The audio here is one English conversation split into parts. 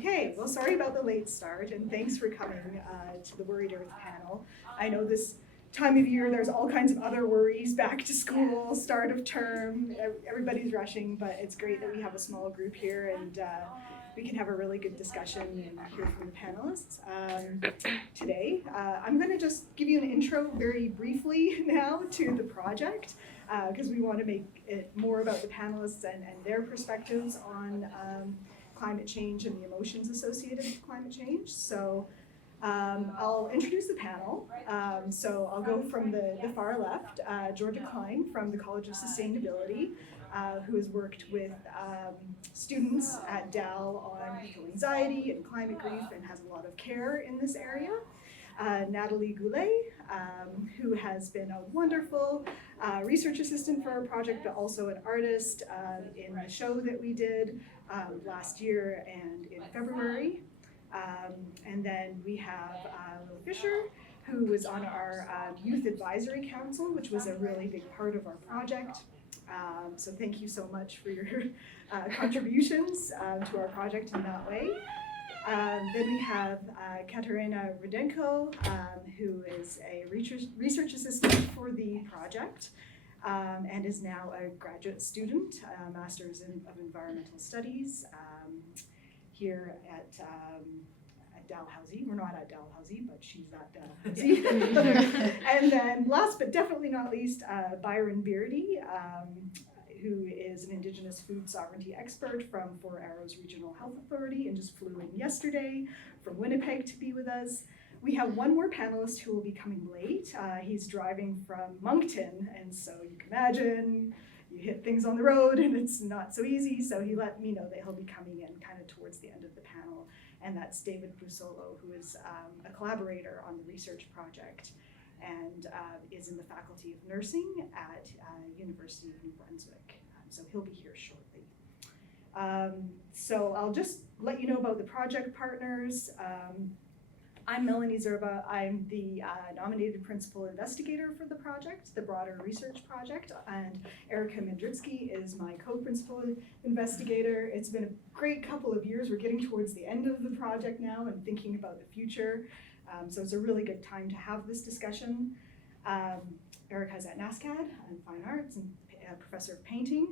Okay, well, sorry about the late start, and thanks for coming to the Worried Earth panel. I know this time of year there's all kinds of other worries, back to school, start of term, everybody's rushing, but it's great that we have a small group here and we can have a really good discussion and hear from the panelists today. I'm going to just give you an intro very briefly now to the project because we want to make it more about the panelists and their perspectives on climate change and the emotions associated with climate change. So I'll introduce the panel. So I'll go from the far left, Georgia Klein from the College of Sustainability, who has worked with students at Dal on eco-anxiety and climate grief and has a lot of care in this area. Natalie Goulet, who has been a wonderful research assistant for our project, but also an artist in the show that we did last year and in February. And then we have Willa Fisher, who was on our Youth Advisory Council, which was a really big part of our project. So thank you so much for your contributions to our project in that way. Then we have Kateryna Rudenko, who is a research assistant for the project and is now a graduate student, Master's of Environmental Studies here at Dalhousie. We're not at Dalhousie, but she's at Dalhousie. And then last but definitely not least, Byron Beardy, who is an Indigenous food sovereignty expert from Four Arrows Regional Health Authority and just flew in yesterday from Winnipeg to be with us. We have one more panelist who will be coming late. He's driving from Moncton, and so you can imagine you hit things on the road and it's not so easy, so he let me know that he'll be coming in kind of towards the end of the panel, and that's David Busolo, who is a collaborator on the research project and is in the Faculty of Nursing at University of New Brunswick. So he'll be here shortly. So I'll just let you know about the project partners. I'm Melanie Zurba. I'm the nominated principal investigator for the project, the broader research project, and Mendritzki is my co-principal investigator. It's been a great couple of years. We're getting towards the end of the project now and thinking about the future. So it's a really good time to have this discussion. Erica's at NASCAD in Fine Arts and a professor of painting.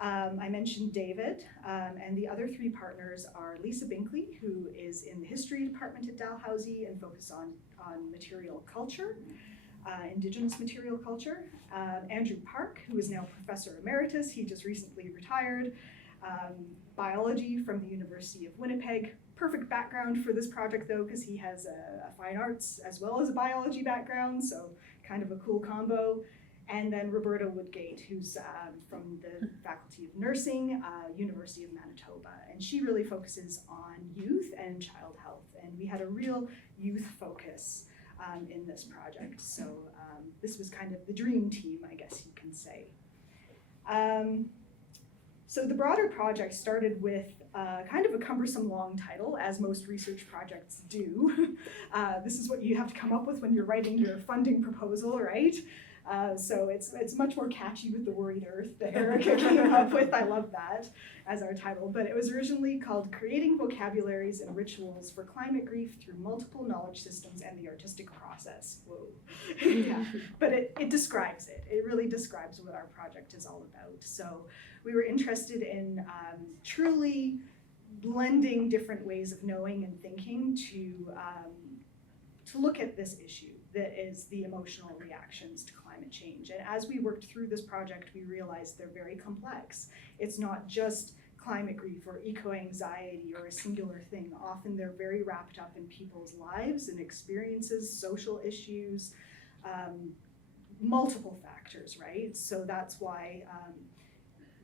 I mentioned David, and the other three partners are Lisa Binkley, who is in the history department at Dalhousie and focused on material culture, Indigenous material culture. Andrew Park, who is now Professor Emeritus, he just recently retired. Biology from the University of Winnipeg. Perfect background for this project though, because he has a fine arts as well as a biology background, so kind of a cool combo. And then Roberta Woodgate, who's from the Faculty of Nursing, University of Manitoba. And she really focuses on youth and child health. And we had a real youth focus in this project. So this was kind of the dream team, I guess you can say. So the broader project started with kind of a cumbersome long title, as most research projects do. This is what you have to come up with when you're writing your funding proposal, right? So it's much more catchy with the Worried Earth that Erica came up with. I love that as our title. But it was originally called Creating Vocabularies and Rituals for Climate Grief Through Multiple Knowledge Systems and the Artistic Process. Whoa. Yeah. But it describes it. It really describes what our project is all about. So we were interested in truly blending different ways of knowing and thinking to look at this issue that is the emotional reactions to climate change. And as we worked through this project, we realized they're very complex. It's not just climate grief or eco-anxiety or a singular thing. Often they're very wrapped up in people's lives and experiences, social issues, multiple factors, right? So that's why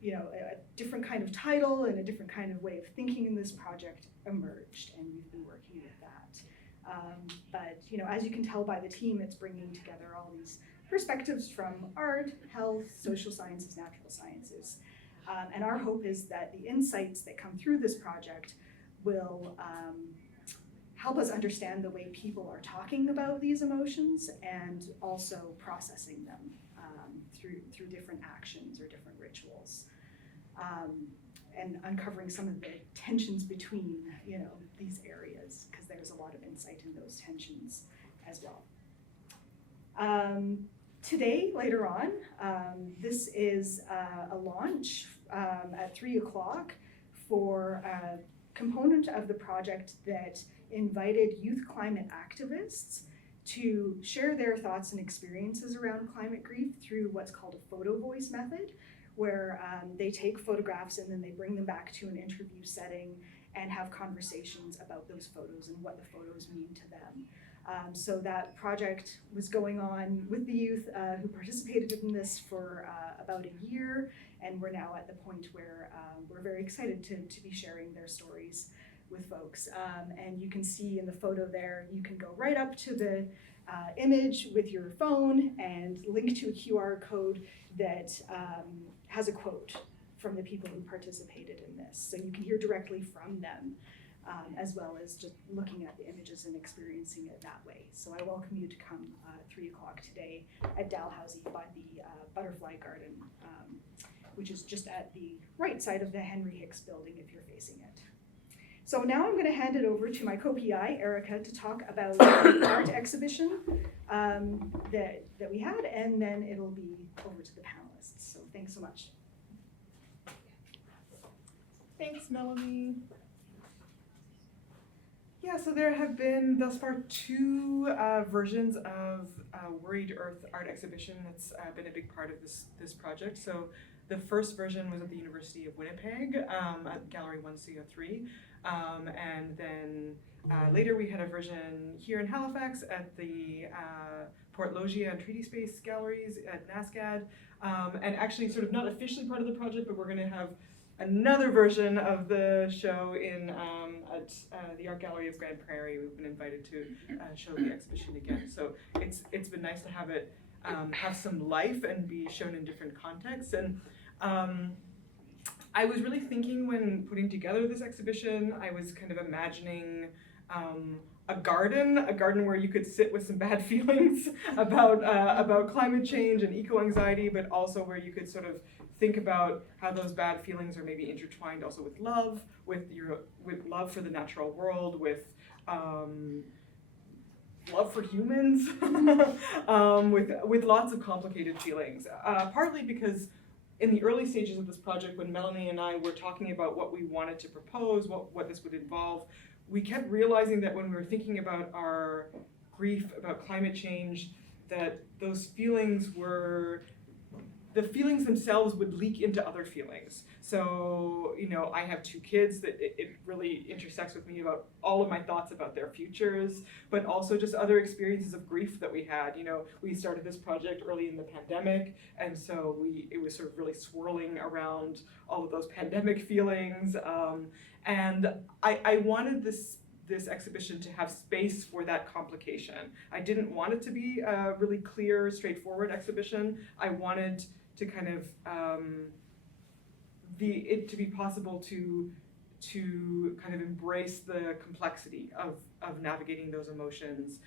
a different kind of title and a different kind of way of thinking in this project emerged, and we've been working with that. But as you can tell by the team, it's bringing together all these perspectives from art, health, social sciences, natural sciences. And our hope is that the insights that come through this project will help us understand the way people are talking about these emotions and also processing them through different actions or different rituals. and uncovering some of the tensions between, these areas, because there's a lot of insight in those tensions as well. Today, later on, this is a launch at 3 o'clock for a component of the project that invited youth climate activists to share their thoughts and experiences around climate grief through what's called a photo voice method, where they take photographs and then they bring them back to an interview setting and have conversations about those photos and what the photos mean to them. So that project was going on with the youth who participated in this for about a year, and we're now at the point where we're very excited to be sharing their stories with folks. And you can see in the photo there, you can go right up to the image with your phone and link to a QR code that has a quote from the people who participated in this. So you can hear directly from them, as well as just looking at the images and experiencing it that way. So I welcome you to come 3 o'clock today at Dalhousie by the Butterfly Garden, which is just at the right side of the Henry Hicks building if you're facing it. So now I'm going to hand it over to my co-PI, Erica, to talk about the art exhibition that we had, and then it'll be over to the panelists. So thanks so much. Thanks, Melanie. Yeah, so there have been thus far 2 versions of Worried Earth art exhibition that's been a big part of this project. So the first version was at the University of Winnipeg at Gallery 1C03. And then later we had a version here in Halifax at the Port Loggia and Treaty Space Galleries at NASCAD. And actually sort of not officially part of the project, but we're going to have another version of the show in at the Art Gallery of Grand Prairie. We've been invited to show the exhibition again. So it's been nice to have it have some life and be shown in different contexts. And I was really thinking when putting together this exhibition, I was kind of imagining a garden where you could sit with some bad feelings about climate change and eco-anxiety, but also where you could sort of think about how those bad feelings are maybe intertwined also with love, with love for the natural world, with love for humans, with lots of complicated feelings. Partly because in the early stages of this project, when Melanie and I were talking about what we wanted to propose, what this would involve, we kept realizing that when we were thinking about our grief about climate change, that those feelings the feelings themselves would leak into other feelings. So, I have 2 kids that it really intersects with me about all of my thoughts about their futures, but also just other experiences of grief that we had. We started this project early in the pandemic, and so it was sort of really swirling around all of those pandemic feelings. And I wanted this exhibition to have space for that complication. I didn't want it to be a really clear, straightforward exhibition. I wanted to kind of it to be possible to kind of embrace the complexity of navigating those emotions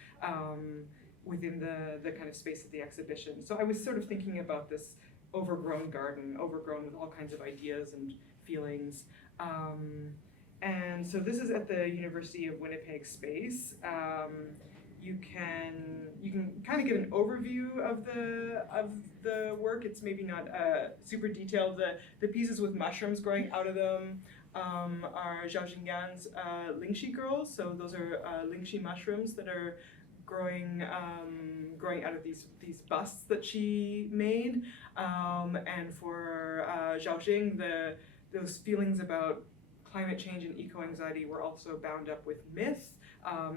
within the kind of space of the exhibition. So I was sort of thinking about this overgrown garden, overgrown with all kinds of ideas and feelings. And so this is at the University of Winnipeg space. You can kind of get an overview of the work. It's maybe not super detailed. The pieces with mushrooms growing out of them are Zhao Jingyan's Lingxi girls. So those are Lingxi mushrooms that are growing out of these busts that she made. And for Zhao Jing, those feelings about climate change and eco-anxiety were also bound up with myth,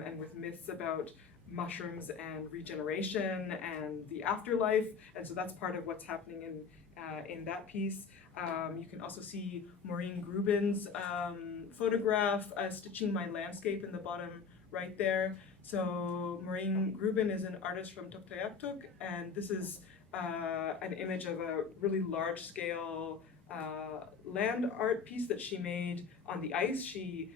and with myths about mushrooms and regeneration and the afterlife, and so that's part of what's happening in that piece. You can also see Maureen Grubin's photograph, Stitching My Landscape, in the bottom right there. So Maureen Grubin is an artist from Tuktoyaktuk, and this is an image of a really large-scale land art piece that she made on the ice. She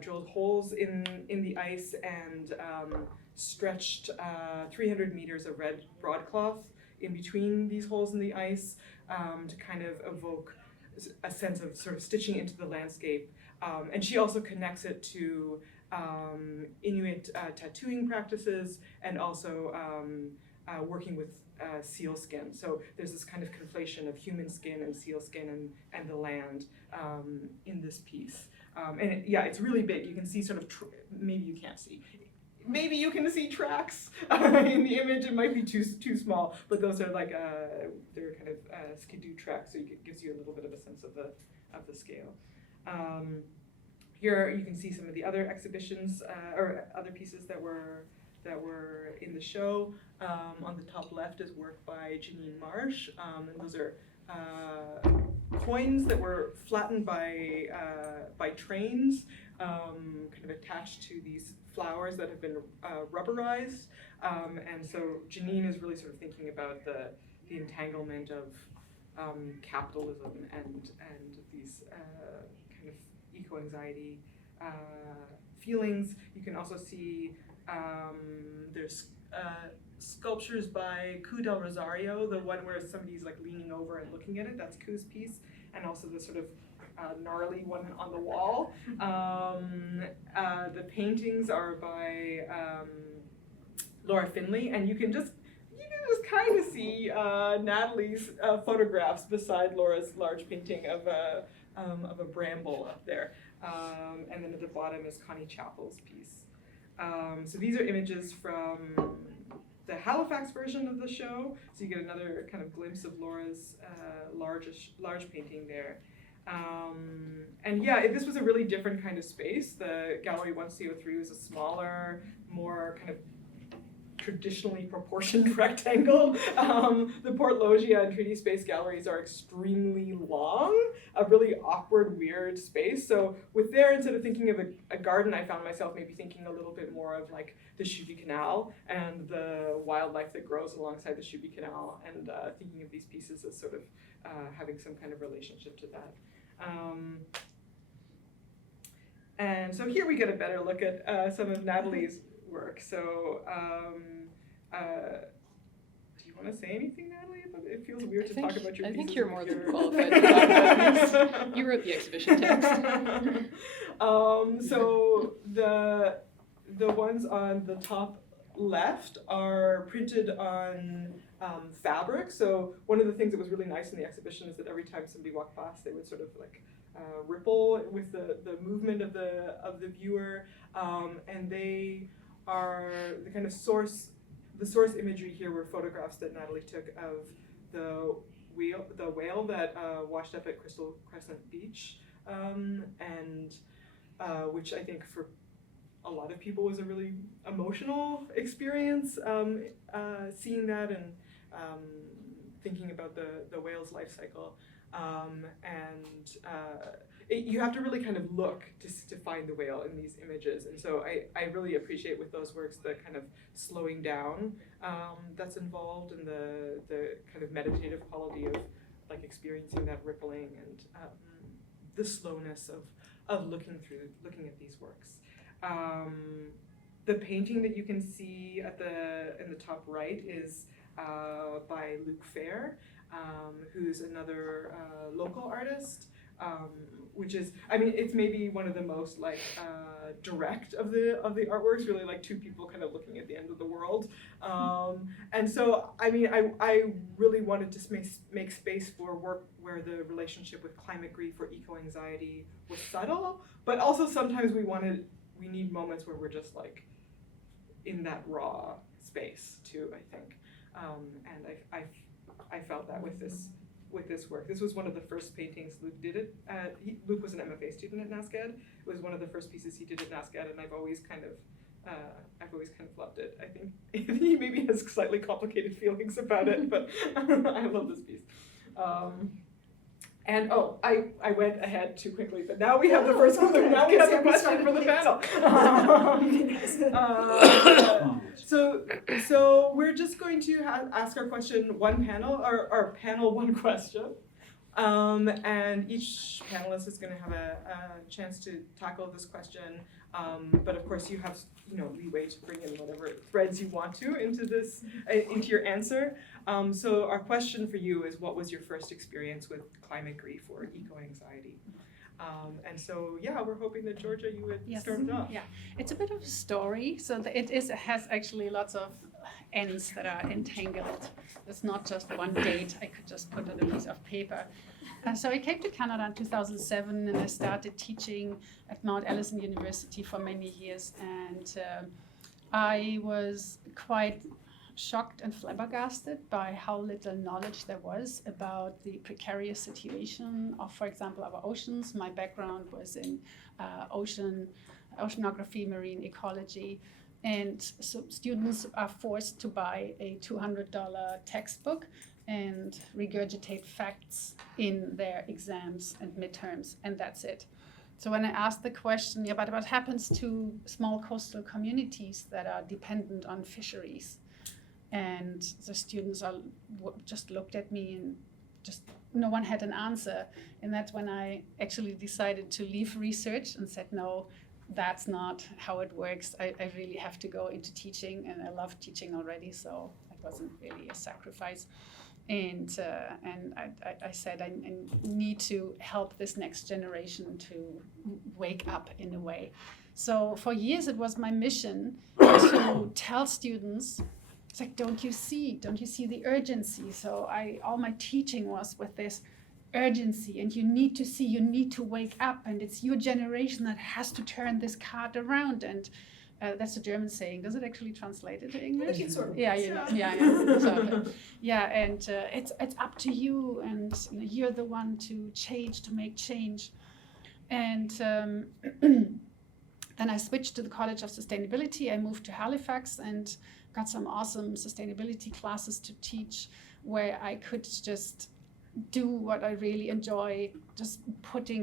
drilled holes in the ice and stretched 300 meters of red broadcloth in between these holes in the ice to kind of evoke a sense of sort of stitching into the landscape. And she also connects it to Inuit tattooing practices and also working with seal skin. So there's this kind of conflation of human skin and seal skin and the land in this piece. And it's really big. You can see sort of, maybe you can't see. Maybe you can see tracks in the image. It might be too small, but those are like they're kind of skidoo tracks, so it gives you a little bit of a sense of the scale. Here you can see some of the other exhibitions or other pieces that were in the show. On the top left is work by Janine Marsh, and those are coins that were flattened by trains, kind of attached to these flowers that have been rubberized. And so Janine is really sort of thinking about the entanglement of capitalism and these kind of eco-anxiety feelings. You can also see there's sculptures by Cu del Rosario, the one where somebody's like leaning over and looking at it. That's Cu's piece, and also the sort of gnarly one on the wall. The paintings are by Laura Finley, and you can just kind of see Natalie's photographs beside Laura's large painting of a bramble up there. And then at the bottom is Connie Chappell's piece. So these are images from the Halifax version of the show. So you get another kind of glimpse of Laura's large painting there. And this was a really different kind of space. The Gallery 1CO3 was a smaller, more kind of traditionally proportioned rectangle. The Port Loggia and Treaty Space galleries are extremely long, a really awkward, weird space. So with there, instead of thinking of a garden, I found myself maybe thinking a little bit more of like the Shubi Canal and the wildlife that grows alongside the Shubi Canal, and thinking of these pieces as sort of having some kind of relationship to that. And so here we get a better look at some of Natalie's work. So, do you want to say anything, Natalie? It feels weird to talk about your pieces. I think you're more than qualified to talk about these. You wrote the exhibition text. So the ones on the top left are printed on fabric. So one of the things that was really nice in the exhibition is that every time somebody walked past, they would sort of like ripple with the movement of the viewer, and they are the kind of source imagery here were photographs that Natalie took of the whale that washed up at Crystal Crescent Beach, and which I think for a lot of people was a really emotional experience, seeing that and thinking about the whale's life cycle. You have to really kind of look to find the whale in these images, and so I really appreciate with those works the kind of slowing down that's involved, and the kind of meditative quality of like experiencing that rippling and the slowness of looking at these works. The painting that you can see in the top right is by Luke Fair, who's another local artist, which is, I mean, it's maybe one of the most like direct of the artworks, really like two people kind of looking at the end of the world. And so, I mean, I really wanted to make space for work where the relationship with climate grief or eco-anxiety was subtle, but also sometimes we need moments where we're just like in that raw space too, I think. And I felt that with this work. This was one of the first paintings Luke did it. Luke was an MFA student at NASCAD. It was one of the first pieces he did at NASCAD, and I've always kind of loved it. I think he maybe has slightly complicated feelings about it, but I love this piece. And I went ahead too quickly, but now we have the first one. Now we have the question for the panel. So we're just going to ask our question one panel, or panel one question, and each panelist is going to have a chance to tackle this question But of course, you have leeway to bring in whatever threads you want to into this, into your answer. So our question for you is, what was your first experience with climate grief or eco-anxiety? And so, we're hoping that Georgia, you would start it off. Yeah, it's a bit of a story. So it has actually lots of ends that are entangled. It's not just one date I could just put on a piece of paper. So I came to Canada in 2007 and I started teaching at Mount Allison University for many years. And I was quite shocked and flabbergasted by how little knowledge there was about the precarious situation of, for example, our oceans. My background was in oceanography, marine ecology. And so students are forced to buy a $200 textbook and regurgitate facts in their exams and midterms, and that's it. So when I asked the question, but what happens to small coastal communities that are dependent on fisheries? And the students just looked at me and just no one had an answer. And that's when I actually decided to leave research and said, no, that's not how it works. I really have to go into teaching, and I love teaching already, so it wasn't really a sacrifice. And I said I need to help this next generation to wake up in a way. So for years it was my mission to tell students, it's like, don't you see the urgency? So all my teaching was with this urgency, and you need to see, you need to wake up, and it's your generation that has to turn this card around. And that's a German saying. Does it actually translate into English? It sort of Yeah. So, and it's up to you, and you're the one to change, to make change. And then I switched to the College of Sustainability. I moved to Halifax and got some awesome sustainability classes to teach, where I could just do what I really enjoy, just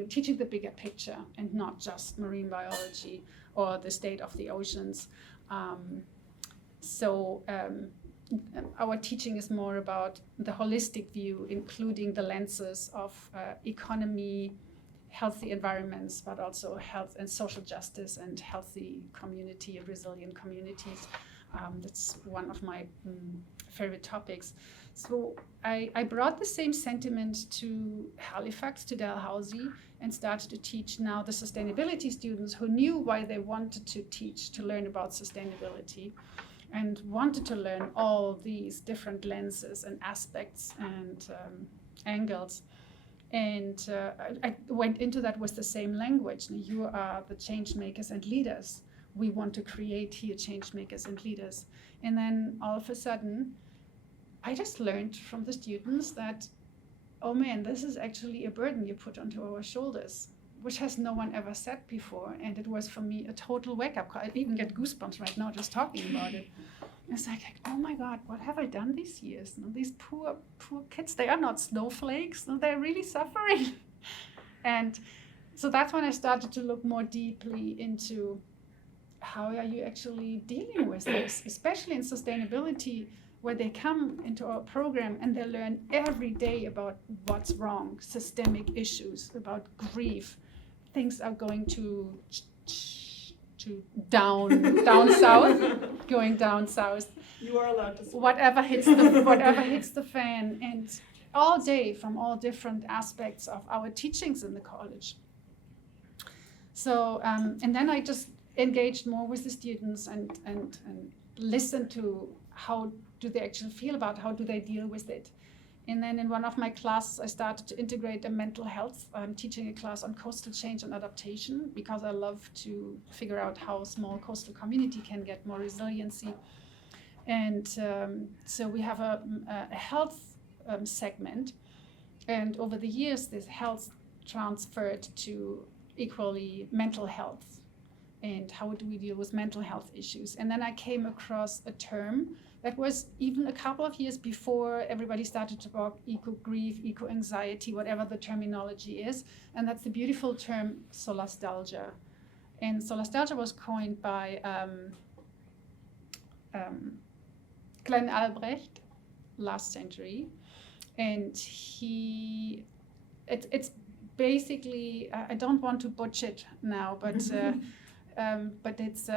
teaching the bigger picture and not just marine biology or the state of the oceans. Our teaching is more about the holistic view, including the lenses of economy, healthy environments, but also health and social justice and healthy community, resilient communities. That's one of my favorite topics. So I brought the same sentiment to Halifax, to Dalhousie, and started to teach now the sustainability students who knew why they wanted to teach, to learn about sustainability, and wanted to learn all these different lenses and aspects and angles. And I went into that with the same language. You are the change makers and leaders. We want to create here change makers and leaders. And then all of a sudden, I just learned from the students that, oh man, this is actually a burden you put onto our shoulders, which has no one ever said before. And it was for me a total wake-up call. I even get goosebumps right now just talking about it. It's like, oh my God, what have I done these years? These poor kids, they are not snowflakes. They're really suffering. And so that's when I started to look more deeply into how are you actually dealing with this, especially in sustainability, where they come into our program and they learn every day about what's wrong, systemic issues, about grief. Things are going to down south, going down south. You are allowed to speak. Whatever hits the fan, and all day from all different aspects of our teachings in the college. So and then I just engaged more with the students and listened to how do they actually feel about, how do they deal with it. And then in one of my classes, I started to integrate a mental health. I'm teaching a class on coastal change and adaptation because I love to figure out how a small coastal community can get more resiliency. And so we have a health segment. And over the years, this health transferred to equally mental health. And how do we deal with mental health issues? And then I came across a term that was even a couple of years before everybody started to talk eco-grief, eco-anxiety, whatever the terminology is. And that's the beautiful term solastalgia. And solastalgia was coined by Klein Albrecht last century. And it's basically, I don't want to butcher it now, but but it's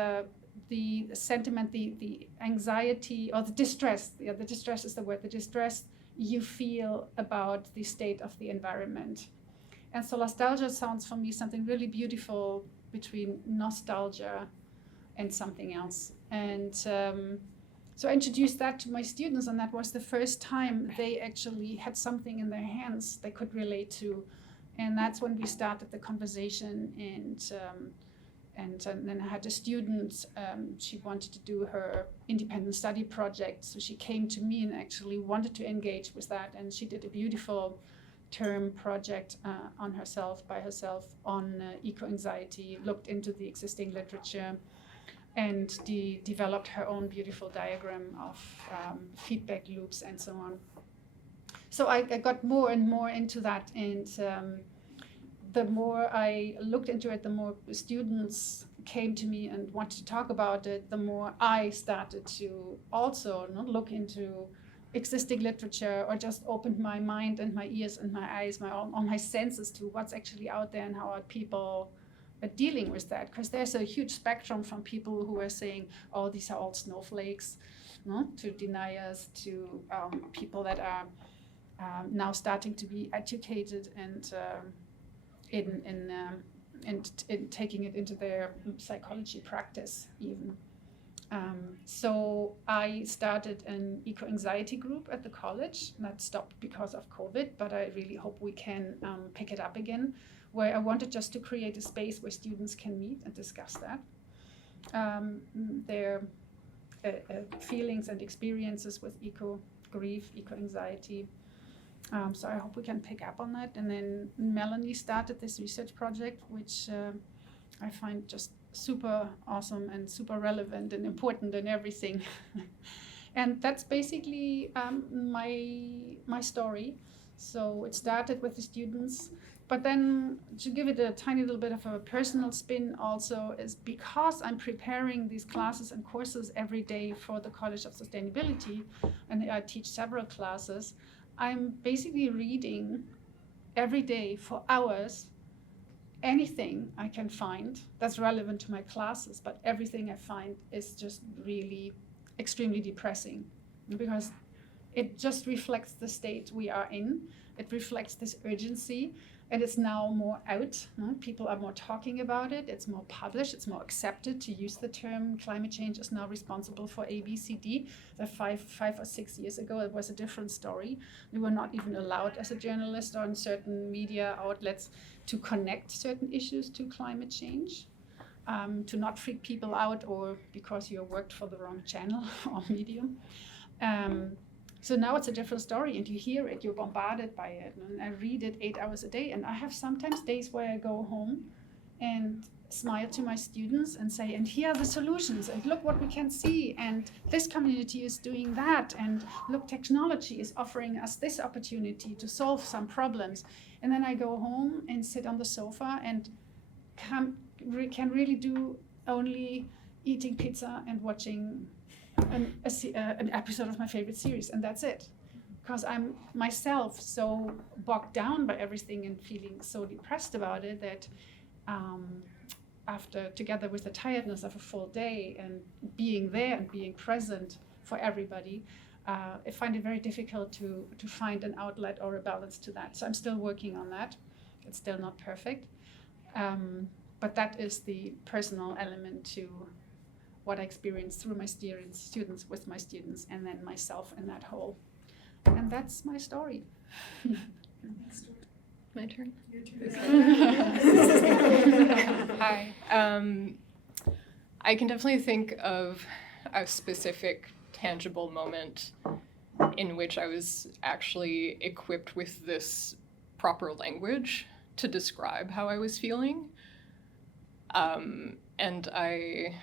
the sentiment, the anxiety, or the distress. Yeah, the distress is the word. The distress you feel about the state of the environment. And so nostalgia sounds for me something really beautiful between nostalgia and something else. And so I introduced that to my students, and that was the first time they actually had something in their hands they could relate to. And that's when we started the conversation. And then I had a student, she wanted to do her independent study project. So she came to me and actually wanted to engage with that. And she did a beautiful term project by herself on eco-anxiety, looked into the existing literature, and developed her own beautiful diagram of feedback loops and so on. So I got more and more into that, and the more I looked into it, the more students came to me and wanted to talk about it, the more I started to also not look into existing literature, or just opened my mind and my ears and my eyes, all my senses to what's actually out there and how are people dealing with that. Because there's a huge spectrum from people who are saying, oh, these are all snowflakes, to deniers, to people that are now starting to be educated and in taking it into their psychology practice even. So I started an eco-anxiety group at the college. That stopped because of COVID, but I really hope we can pick it up again, where I wanted just to create a space where students can meet and discuss that. Their feelings and experiences with eco-grief, eco-anxiety. So I hope we can pick up on that. And then Melanie started this research project, which I find just super awesome and super relevant and important and everything. And that's basically my story. So it started with the students, but then to give it a tiny little bit of a personal spin also is because I'm preparing these classes and courses every day for the College of Sustainability, and I teach several classes, I'm basically reading every day for hours anything I can find that's relevant to my classes, but everything I find is just really extremely depressing, because it just reflects the state we are in. It reflects this urgency, and it's now more out. People are more talking about it. It's more published. It's more accepted to use the term climate change is now responsible for A, B, C, D. That 5 or 6 years ago, it was a different story. We were not even allowed as a journalist or in certain media outlets to connect certain issues to climate change, to not freak people out or because you worked for the wrong channel or medium. So now it's a different story, and you hear it, you're bombarded by it, and I read it 8 hours a day. And I have sometimes days where I go home and smile to my students and say, and here are the solutions, and look what we can see, and this community is doing that, and look, technology is offering us this opportunity to solve some problems. And then I go home and sit on the sofa and can really do only eating pizza and watching an episode of my favorite series, and that's it. Because I'm myself so bogged down by everything and feeling so depressed about it that after, together with the tiredness of a full day and being there and being present for everybody, I find it very difficult to find an outlet or a balance to that. So I'm still working on that. It's still not perfect. But that is the personal element to what I experienced through my students, with my students, and then myself in that whole. And that's my story. My turn? Your turn. Hi. I can definitely think of a specific tangible moment in which I was actually equipped with this proper language to describe how I was feeling. And I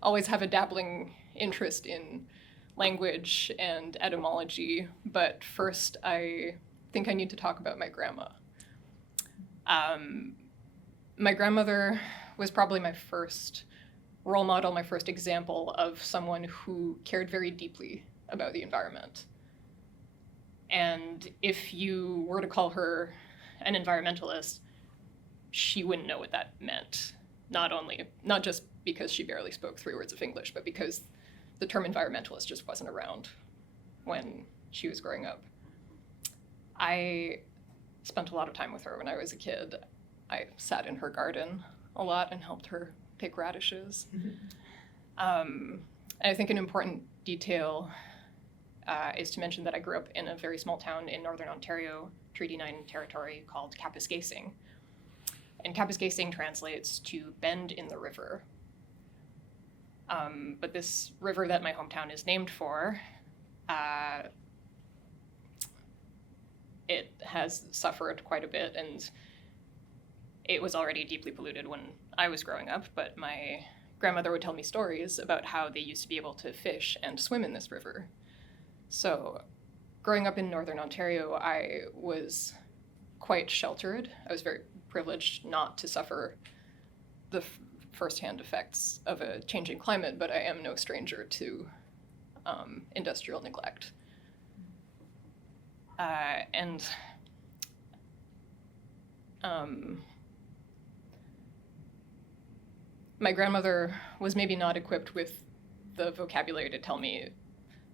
always have a dabbling interest in language and etymology, but first I think I need to talk about my grandma. My grandmother was probably my first role model, my first example of someone who cared very deeply about the environment. And if you were to call her an environmentalist, she wouldn't know what that meant. not just because she barely spoke 3 words of English, but because the term environmentalist just wasn't around when she was growing up. I spent a lot of time with her when I was a kid. I sat in her garden a lot and helped her pick radishes. And I think an important detail is to mention that I grew up in a very small town in northern Ontario, Treaty 9 territory, called Kapuskasing. And Kapuskasing translates to bend in the river. But this river that my hometown is named for, it has suffered quite a bit, and it was already deeply polluted when I was growing up, but my grandmother would tell me stories about how they used to be able to fish and swim in this river. So growing up in northern Ontario, I was quite sheltered. I was very privileged not to suffer the firsthand effects of a changing climate, but I am no stranger to industrial neglect. My grandmother was maybe not equipped with the vocabulary to tell me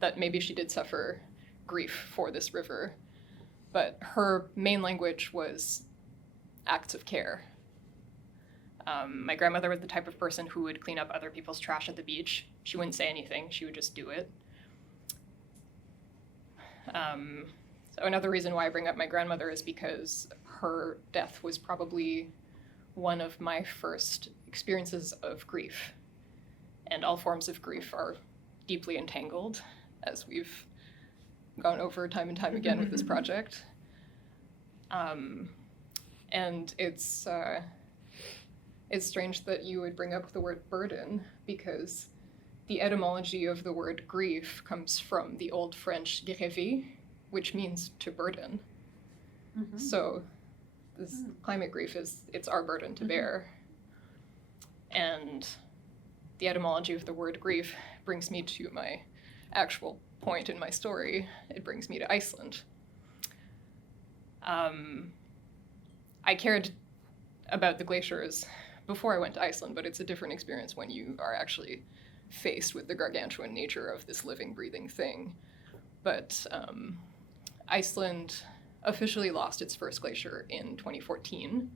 that maybe she did suffer grief for this river, but her main language was acts of care. My grandmother was the type of person who would clean up other people's trash at the beach. She wouldn't say anything, she would just do it. So another reason why I bring up my grandmother is because her death was probably one of my first experiences of grief. And all forms of grief are deeply entangled, as we've gone over time and time again with this project. And it's strange that you would bring up the word burden, because the etymology of the word grief comes from the Old French gréver, which means to burden. Mm-hmm. So this climate grief it's our burden to bear. And the etymology of the word grief brings me to my actual point in my story. It brings me to Iceland. I cared about the glaciers before I went to Iceland, but it's a different experience when you are actually faced with the gargantuan nature of this living, breathing thing. But Iceland officially lost its first glacier in 2014.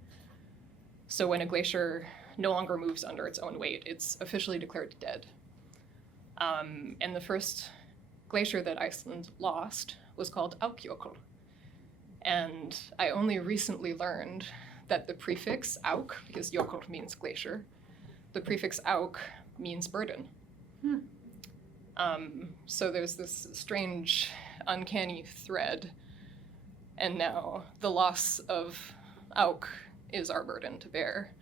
So when a glacier no longer moves under its own weight, it's officially declared dead. And the first glacier that Iceland lost was called Aukjökull. And I only recently learned that the prefix auk, because jökull means glacier, the prefix auk means burden. So there's this strange, uncanny thread, and now the loss of auk is our burden to bear.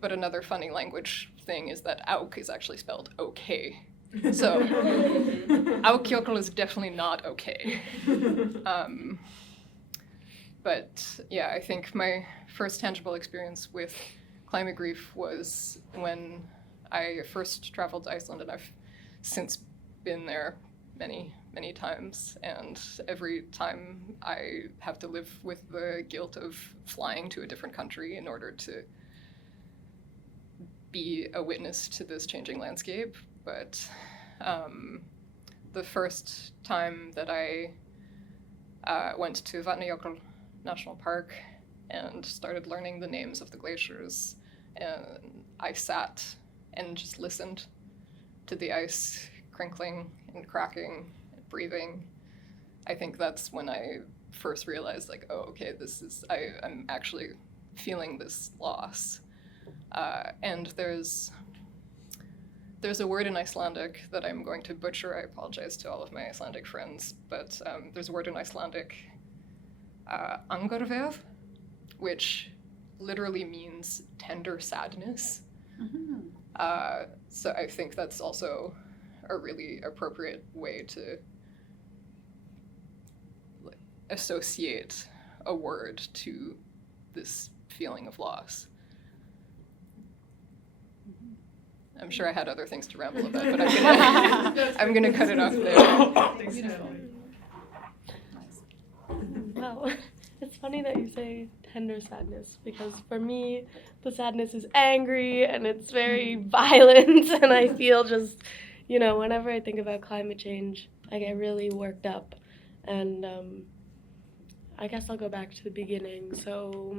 But another funny language thing is that auk is actually spelled okay. So Aukjökull is definitely not okay. But yeah, I think my first tangible experience with climate grief was when I first traveled to Iceland, and I've since been there many, many times. And every time I have to live with the guilt of flying to a different country in order to be a witness to this changing landscape. But the first time that I went to Vatnajökull National Park and started learning the names of the glaciers, and I sat and just listened to the ice crinkling and cracking and breathing. I think that's when I first realized, like, oh, okay, I'm actually feeling this loss. And there's a word in Icelandic that I'm going to butcher. I apologize to all of my Icelandic friends, but there's a word in Icelandic, angurveð, which literally means tender sadness. Mm-hmm. So I think that's also a really appropriate way to associate a word to this feeling of loss. I'm sure I had other things to ramble about, but I'm gonna cut it off there. Thanks, Natalie. Wow, it's funny that you say tender sadness, because for me, the sadness is angry and it's very violent, and I feel just, whenever I think about climate change, I get really worked up. And I guess I'll go back to the beginning. So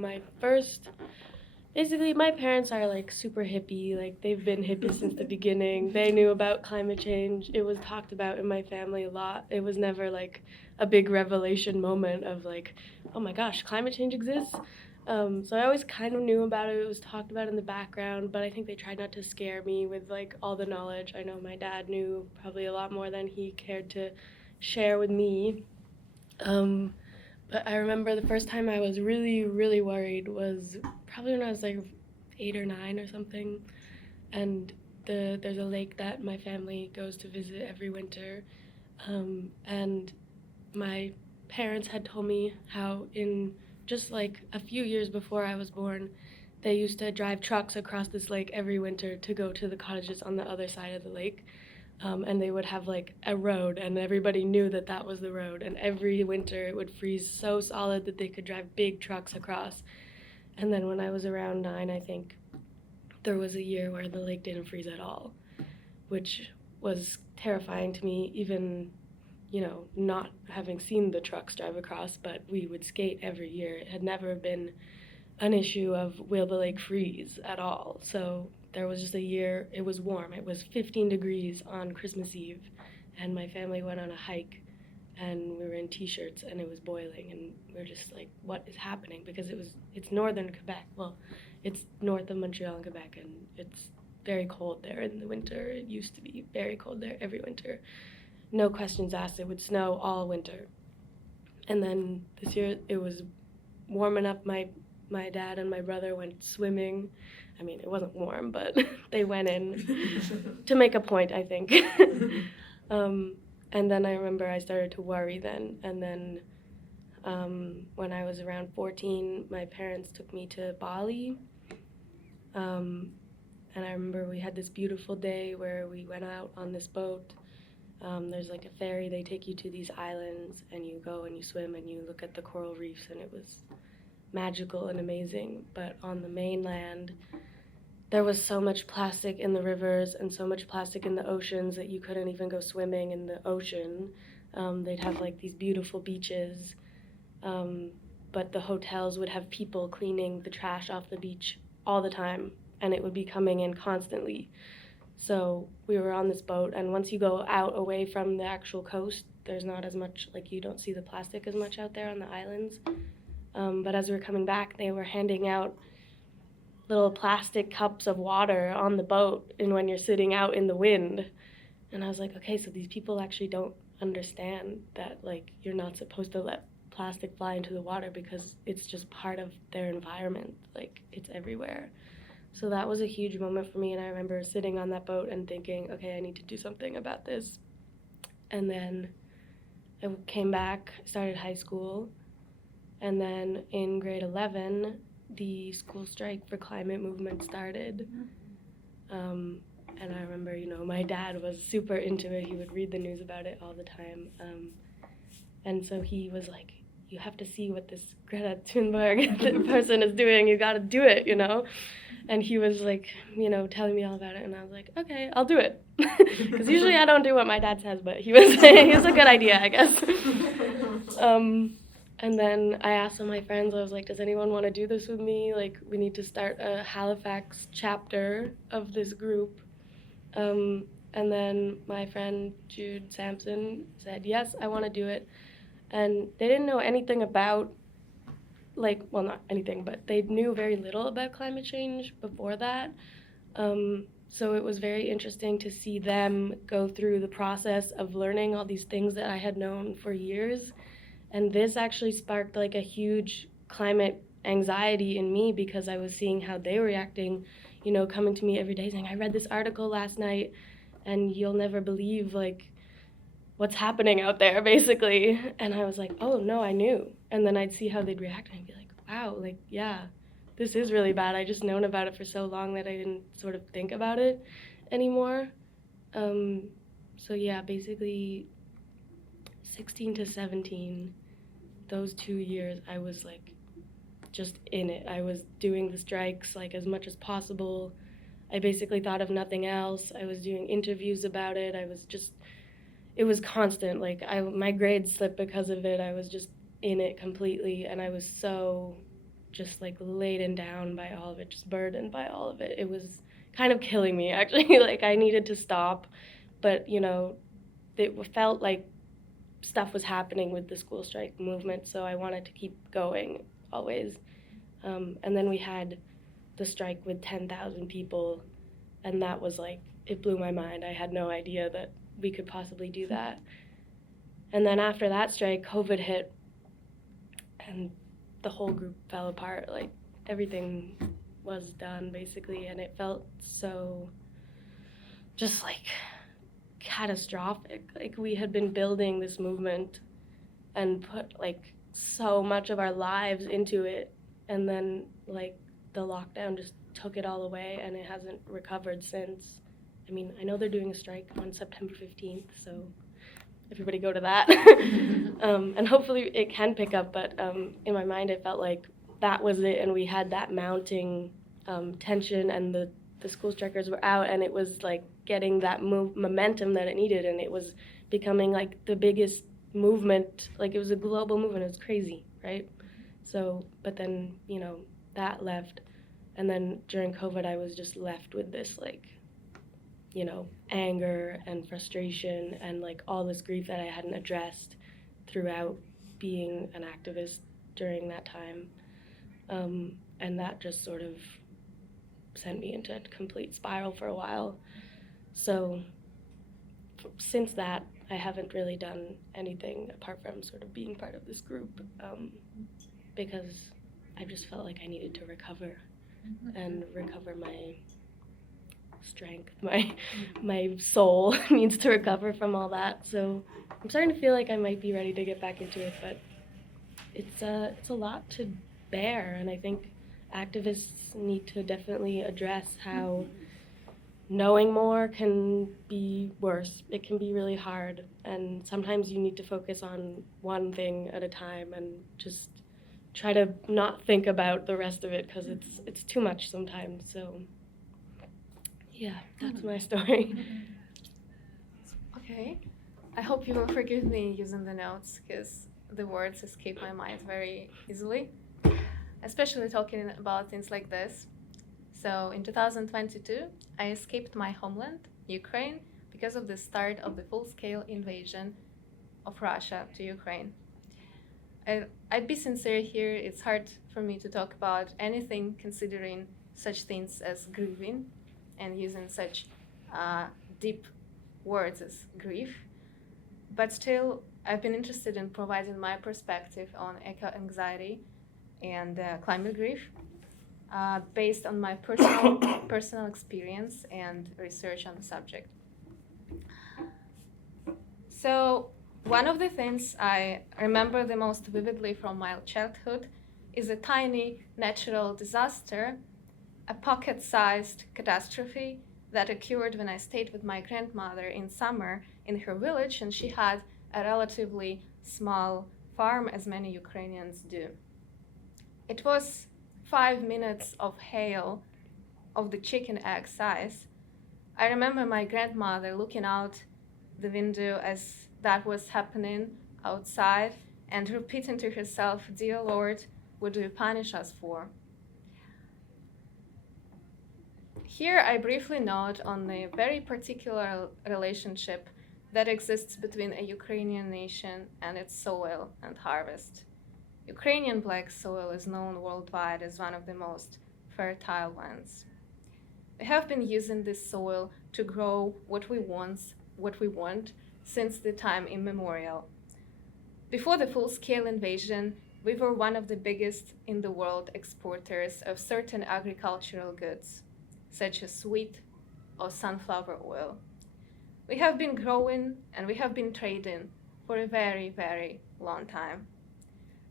basically, my parents are like super hippie, like they've been hippie since the beginning. They knew about climate change. It was talked about in my family a lot. It was never like a big revelation moment of like, oh my gosh, climate change exists. So I always kind of knew about it. It was talked about in the background, but I think they tried not to scare me with like all the knowledge. I know my dad knew probably a lot more than he cared to share with me. But I remember the first time I was really, really worried was probably when I was like 8 or 9 or something. And there's a lake that my family goes to visit every winter. And my parents had told me how in just like a few years before I was born, they used to drive trucks across this lake every winter to go to the cottages on the other side of the lake. And they would have like a road, and everybody knew that that was the road. And every winter it would freeze so solid that they could drive big trucks across. And then when I was around 9, I think, there was a year where the lake didn't freeze at all, which was terrifying to me, even, not having seen the trucks drive across, but we would skate every year. It had never been an issue of will the lake freeze at all. So there was just a year, it was warm. It was 15 degrees on Christmas Eve, and my family went on a hike, and we were in t-shirts, and it was boiling, and we were just like, what is happening? Because it's northern Quebec. Well, it's north of Montreal and Quebec, and it's very cold there in the winter. It used to be very cold there every winter. No questions asked, it would snow all winter. And then this year it was warm enough, my dad and my brother went swimming. I mean, it wasn't warm, but they went in to make a point, I think. And then I remember I started to worry then. And then when I was around 14, my parents took me to Bali. And I remember we had this beautiful day where we went out on this boat. There's like a ferry, they take you to these islands, and you go and you swim and you look at the coral reefs, and it was magical and amazing. But on the mainland, there was so much plastic in the rivers and so much plastic in the oceans that you couldn't even go swimming in the ocean. They'd have like these beautiful beaches, but the hotels would have people cleaning the trash off the beach all the time, and it would be coming in constantly. So we were on this boat, and once you go out away from the actual coast, there's not as much, like you don't see the plastic as much out there on the islands. But as we were coming back, they were handing out little plastic cups of water on the boat, and when you're sitting out in the wind. And I was like, okay, so these people actually don't understand that like you're not supposed to let plastic fly into the water because it's just part of their environment, like it's everywhere. So that was a huge moment for me, and I remember sitting on that boat and thinking, okay, I need to do something about this. And then I came back, started high school, and then in grade 11, the school strike for climate movement started. And I remember, my dad was super into it. He would read the news about it all the time. And so he was like, you have to see what this Greta Thunberg person is doing. You got to do it, And he was like, telling me all about it. And I was like, okay, I'll do it. Because usually I don't do what my dad says, but he was a good idea, I guess. And then I asked some of my friends, I was like, does anyone want to do this with me? Like, we need to start a Halifax chapter of this group. And then my friend Jude Sampson said, yes, I want to do it. And they didn't know anything about, not anything, but they knew very little about climate change before that. So it was very interesting to see them go through the process of learning all these things that I had known for years. And this actually sparked like a huge climate anxiety in me because I was seeing how they were reacting, coming to me every day saying, I read this article last night and you'll never believe what's happening out there, basically. And I was like, oh no, I knew. And then I'd see how they'd react and I'd be like, wow, yeah, this is really bad. I just known about it for so long that I didn't sort of think about it anymore. So yeah, basically 16 to 17, those 2 years, I was just in it. I was doing the strikes like as much as possible. I basically thought of nothing else. I was doing interviews about it. It was constant. Like my grades slipped because of it. I was just in it completely, and I was so just like laden down by all of it, just burdened by all of it. It was kind of killing me, actually. Like I needed to stop, but it felt like stuff was happening with the school strike movement, so I wanted to keep going always. And then we had the strike with 10,000 people, and that was like, it blew my mind. I had no idea that we could possibly do that. And then after that strike, COVID hit, and the whole group fell apart. Like everything was done basically, and it felt so just like catastrophic. Like we had been building this movement and put like so much of our lives into it, and then like the lockdown just took it all away, and it hasn't recovered since. I mean, I know they're doing a strike on September 15th, so everybody go to that. And hopefully it can pick up, but in my mind it felt like that was it, and we had that mounting tension, and the school strikers were out, and it was like getting that momentum that it needed, and it was becoming like the biggest movement. Like it was a global movement. It was crazy, right? So, but then that left, and then during COVID I was just left with this like anger and frustration and like all this grief that I hadn't addressed throughout being an activist during that time, and that just sort of sent me into a complete spiral for a while. So since that, I haven't really done anything apart from sort of being part of this group, because I just felt like I needed to recover and recover my strength. My soul needs to recover from all that. So I'm starting to feel like I might be ready to get back into it, but it's a lot to bear, and I think activists need to definitely address how knowing more can be worse. It can be really hard, and sometimes you need to focus on one thing at a time and just try to not think about the rest of it, because it's too much sometimes. So yeah, that's my story. Okay. I hope you will forgive me using the notes, because the words escape my mind very easily, especially talking about things like this. So in 2022, I escaped my homeland, Ukraine, because of the start of the full-scale invasion of Russia to Ukraine. I'd be sincere here, it's hard for me to talk about anything considering such things as grieving and using such deep words as grief. But still, I've been interested in providing my perspective on eco-anxiety and climate grief based on my personal experience and research on the subject. So one of the things I remember the most vividly from my childhood is a tiny natural disaster, a pocket-sized catastrophe that occurred when I stayed with my grandmother in summer in her village, and she had a relatively small farm, as many Ukrainians do. It was 5 minutes of hail of the chicken egg size. I remember my grandmother looking out the window as that was happening outside and repeating to herself, "Dear Lord, what do you punish us for?" Here I briefly note on the very particular relationship that exists between a Ukrainian nation and its soil and harvest. Ukrainian black soil is known worldwide as one of the most fertile ones. We have been using this soil to grow what we want since the time immemorial. Before the full-scale invasion, we were one of the biggest in the world exporters of certain agricultural goods, such as wheat or sunflower oil. We have been growing and we have been trading for a very, very long time.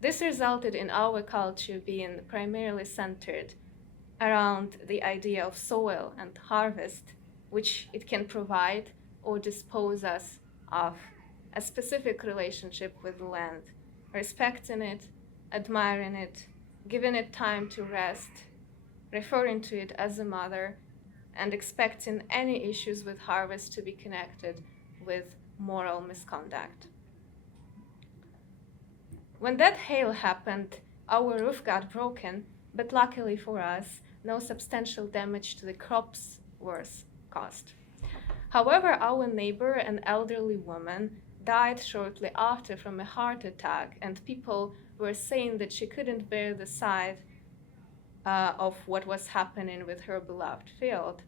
This resulted in our culture being primarily centered around the idea of soil and harvest, which it can provide or dispose us of, a specific relationship with the land, respecting it, admiring it, giving it time to rest, referring to it as a mother, and expecting any issues with harvest to be connected with moral misconduct. When that hail happened, our roof got broken, but luckily for us, no substantial damage to the crops was caused. However, our neighbor, an elderly woman, died shortly after from a heart attack, and people were saying that she couldn't bear the sight of what was happening with her beloved field.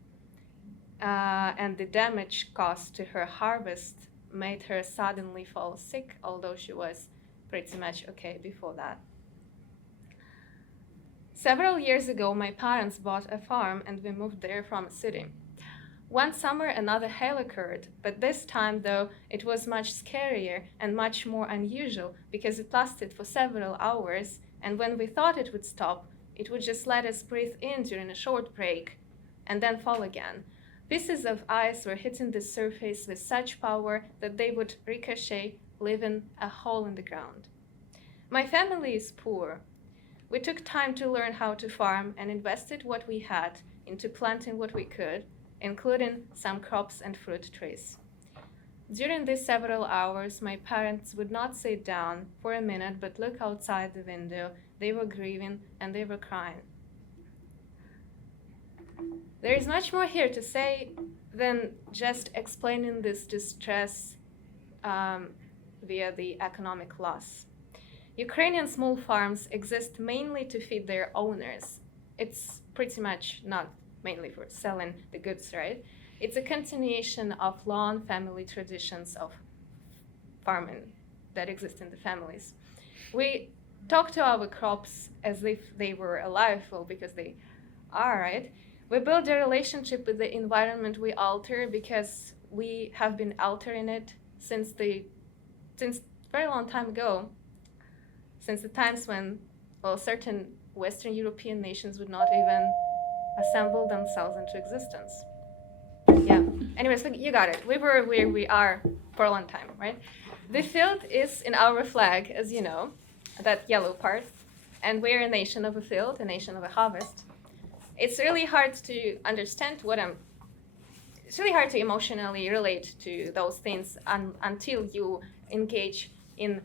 And the damage caused to her harvest made her suddenly fall sick, although she was pretty much okay before that. Several years ago, my parents bought a farm and we moved there from a city. One summer, another hail occurred, but this time, though, it was much scarier and much more unusual because it lasted for several hours, and when we thought it would stop, it would just let us breathe in during a short break and then fall again. Pieces of ice were hitting the surface with such power that they would ricochet, leaving a hole in the ground. My family is poor. We took time to learn how to farm and invested what we had into planting what we could, including some crops and fruit trees. During these several hours, my parents would not sit down for a minute but look outside the window. They were grieving and they were crying. There is much more here to say than just explaining this distress via the economic loss. Ukrainian small farms exist mainly to feed their owners. It's pretty much not mainly for selling the goods, right? It's a continuation of long family traditions of farming that exist in the families. We talk to our crops as if they were alive, well, because they are, right? We build a relationship with the environment we alter because we have been altering it since very long time ago, since the times when, well, certain Western European nations would not even assemble themselves into existence. Yeah, anyways, you got it. We were where we are for a long time, right? The field is in our flag, as you know, that yellow part, and we're a nation of a field, a nation of a harvest. It's really hard to understand it's really hard to emotionally relate to those things until you engage in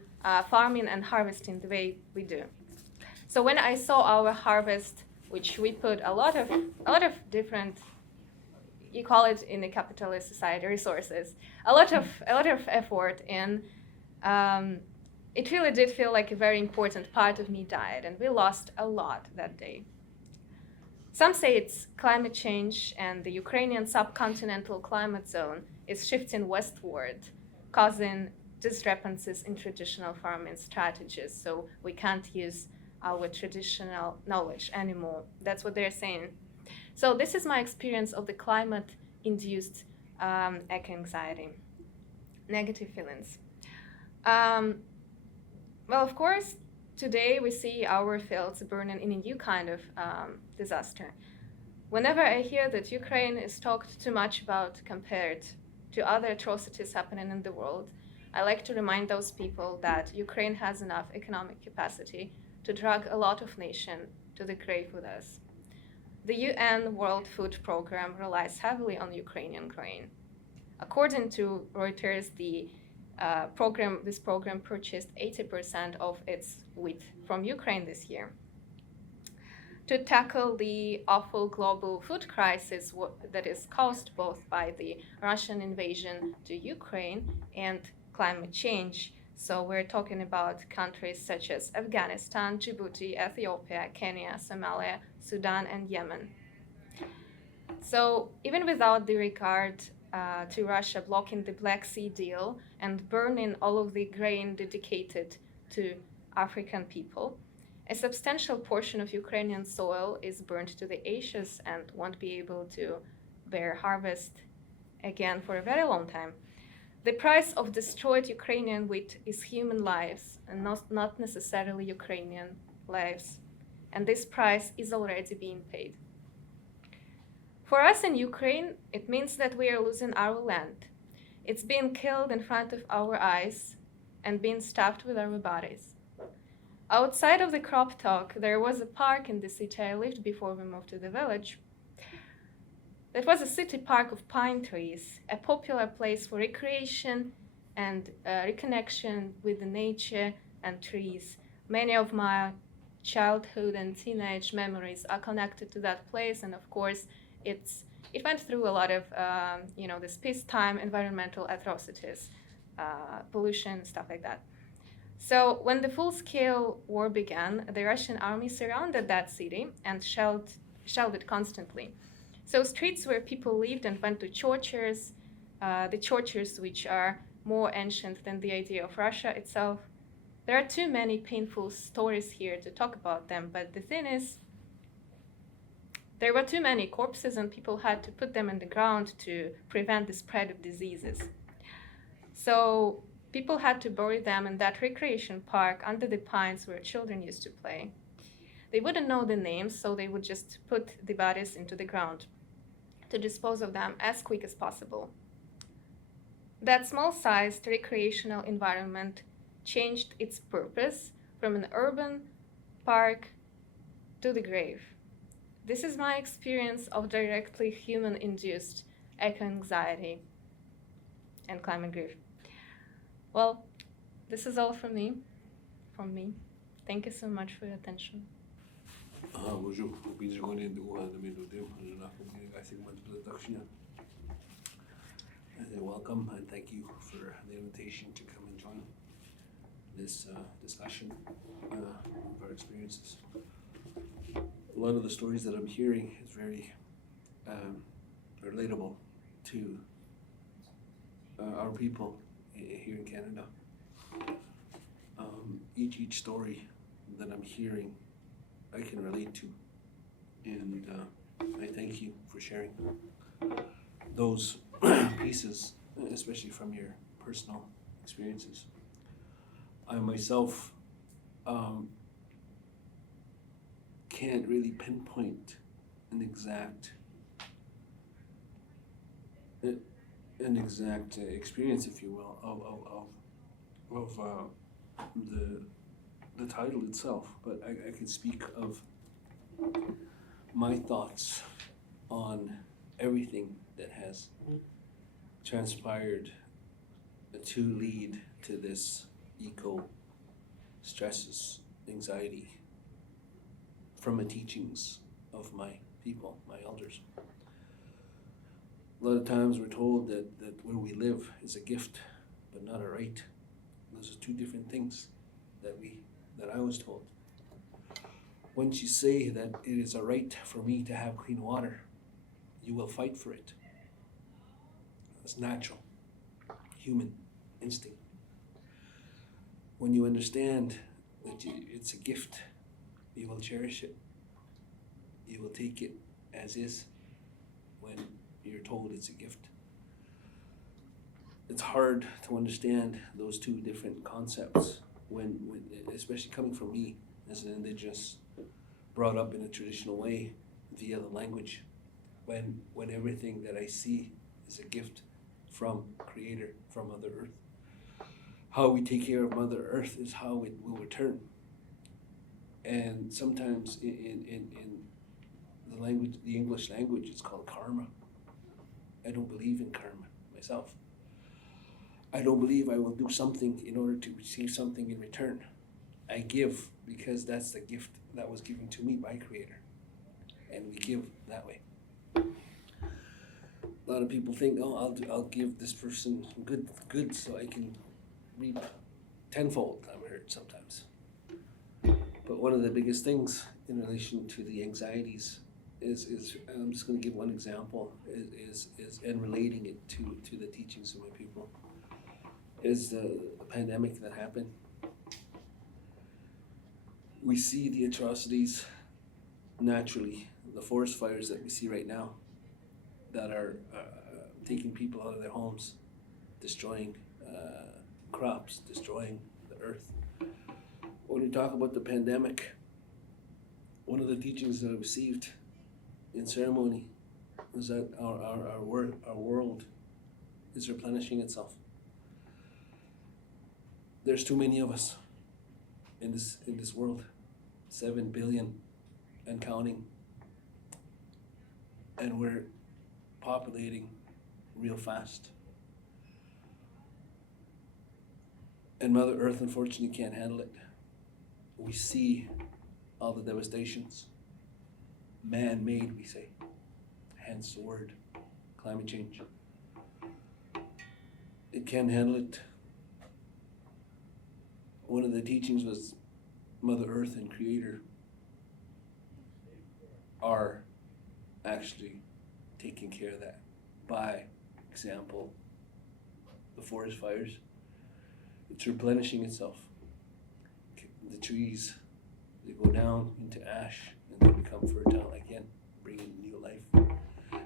farming and harvesting the way we do. So when I saw our harvest, which we put a lot of different, you call it in a capitalist society, resources, a lot of effort in, it really did feel like a very important part of me died, and we lost a lot that day. Some say it's climate change, and the Ukrainian subcontinental climate zone is shifting westward, causing discrepancies in traditional farming strategies, so we can't use our traditional knowledge anymore. That's what they're saying. So this is my experience of the climate-induced eco-anxiety, negative feelings. Well, of course, today we see our fields burning in a new kind of disaster. Whenever I hear that Ukraine is talked too much about compared to other atrocities happening in the world, I like to remind those people that Ukraine has enough economic capacity to drag a lot of nations to the grave with us. The UN World Food Program relies heavily on Ukrainian grain. According to Reuters, this program purchased 80% of its wheat from Ukraine this year. To tackle the awful global food crisis that is caused both by the Russian invasion to Ukraine and climate change, so we're talking about countries such as Afghanistan, Djibouti, Ethiopia, Kenya, Somalia, Sudan, and Yemen. So even without the regard to Russia blocking the Black Sea deal and burning all of the grain dedicated to African people, a substantial portion of Ukrainian soil is burned to the ashes and won't be able to bear harvest again for a very long time. The price of destroyed Ukrainian wheat is human lives and not necessarily Ukrainian lives. And this price is already being paid. For us in Ukraine, it means that we are losing our land. It's being killed in front of our eyes and being stuffed with our bodies. Outside of the crop talk, there was a park in the city I lived before we moved to the village. It was a city park of pine trees, a popular place for recreation and reconnection with the nature and trees. Many of my childhood and teenage memories are connected to that place, and of course, it went through a lot of this peacetime environmental atrocities, pollution, stuff like that. So when the full-scale war began, the Russian army surrounded that city and shelled it constantly. So streets where people lived and went to churches, the churches which are more ancient than the idea of Russia itself. There are too many painful stories here to talk about them, but the thing is, there were too many corpses and people had to put them in the ground to prevent the spread of diseases. So people had to bury them in that recreation park under the pines where children used to play. They wouldn't know the names, so they would just put the bodies into the ground to dispose of them as quick as possible. That small-sized recreational environment changed its purpose from an urban park to the grave. This is my experience of directly human-induced eco-anxiety and climate grief. Well, this is all from me. Thank you so much for your attention. Bonjour, obligé qu'on est de mes notes, je n'ai pas de production. And welcome and thank you for the invitation to come and join this discussion of our experiences. A lot of the stories that I'm hearing is very relatable to our people here in Canada. Each story that I'm hearing, I can relate to, and I thank you for sharing those pieces, especially from your personal experiences. I myself can't really pinpoint an exact experience, if you will, of the title itself, but I can speak of my thoughts on everything that has transpired to lead to this stresses, anxiety from the teachings of my people, my elders. A lot of times we're told that where we live is a gift, but not a right. Those are two different things that I was told. Once you say that it is a right for me to have clean water, you will fight for it. It's natural, human instinct. When you understand that it's a gift, you will cherish it. You will take it as is when you're told it's a gift. It's hard to understand those two different concepts when especially coming from me as an Indigenous, brought up in a traditional way via the language, when everything that I see is a gift from Creator, from Mother Earth. How we take care of Mother Earth is how it will return. And sometimes in the language, the English language, it's called karma. I don't believe in karma myself. I don't believe I will do something in order to receive something in return. I give because that's the gift that was given to me by Creator. And we give that way. A lot of people think, oh, I'll give this person good so I can reap tenfold, I've heard sometimes. But one of the biggest things in relation to the anxieties is I'm just going to give one example, is and relating it to the teachings of my people, is the pandemic that happened. We see the atrocities naturally, the forest fires that we see right now that are taking people out of their homes, destroying crops, destroying the earth. When we talk about the pandemic, one of the teachings that I received in ceremony was that our world is replenishing itself. There's too many of us. in this world. 7 billion and counting. And we're populating real fast. And Mother Earth unfortunately can't handle it. We see all the devastations. Man-made, we say. Hence the word, climate change. It can't handle it. One of the teachings was Mother Earth and Creator are actually taking care of that. By example, the forest fires, it's replenishing itself. The trees, they go down into ash and they become fertile again, bringing new life.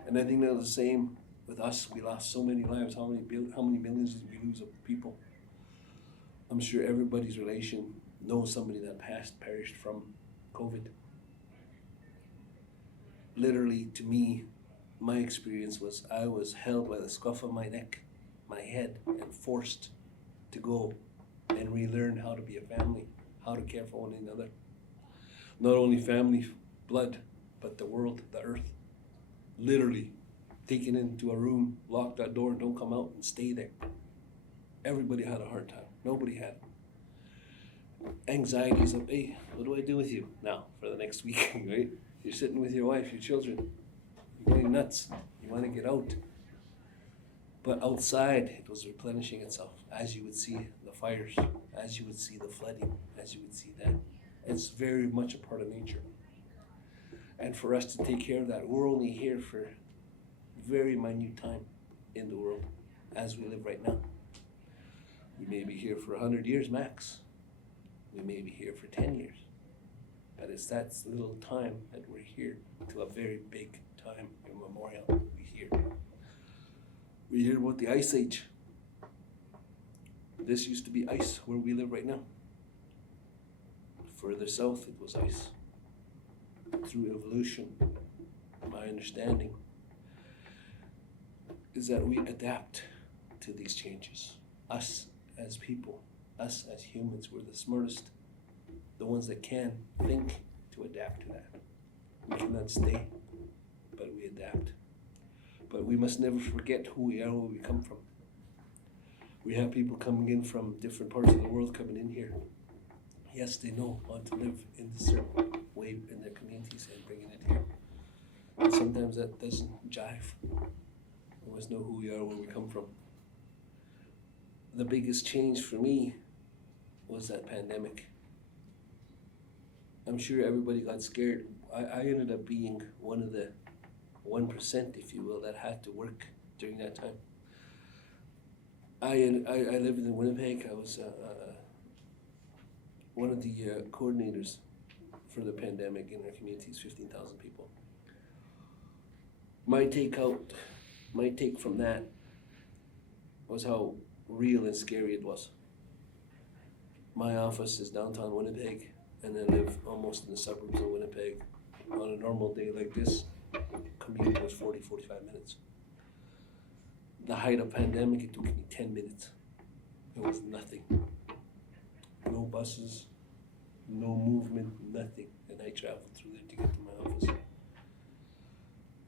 And I think that's the same with us. We lost so many lives. How many millions did we lose of people? I'm sure everybody's relation knows somebody that perished from COVID. Literally, to me, my experience was I was held by the scruff of my neck, my head, and forced to go and relearn how to be a family, how to care for one another. Not only family, blood, but the world, the earth. Literally taken into a room, lock that door, don't come out, and stay there. Everybody had a hard time. Nobody had anxieties of, hey, what do I do with you now for the next week, right? You're sitting with your wife, your children. You're going nuts. You want to get out. But outside, it was replenishing itself. As you would see the fires, as you would see the flooding, as you would see that. It's very much a part of nature. And for us to take care of that, we're only here for very minute time in the world as we live right now. We may be here for 100 years max. We may be here for 10 years. But it's that little time that we're here to a very big time immemorial. We hear about the Ice Age. This used to be ice where we live right now. Further south it was ice. Through evolution, my understanding is that we adapt to these changes. Us as people, us as humans, we're the smartest, the ones that can think to adapt to that. We cannot stay, but we adapt. But we must never forget who we are, where we come from. We have people coming in from different parts of the world coming in here. Yes, they know how to live in a certain way in their communities and bringing it here. And sometimes that doesn't jive. We must know who we are, where we come from. The biggest change for me was that pandemic. I'm sure everybody got scared. I ended up being one of the 1%, if you will, that had to work during that time. I lived in Winnipeg. I was one of the coordinators for the pandemic in our communities, 15,000 people. My take from that was how real and scary it was. My office is downtown Winnipeg, and I live almost in the suburbs of Winnipeg. On a normal day like this, commute was 40-45 minutes. The height of pandemic, it took me 10 minutes. It was nothing. No buses, no movement, nothing. And I traveled through there to get to my office.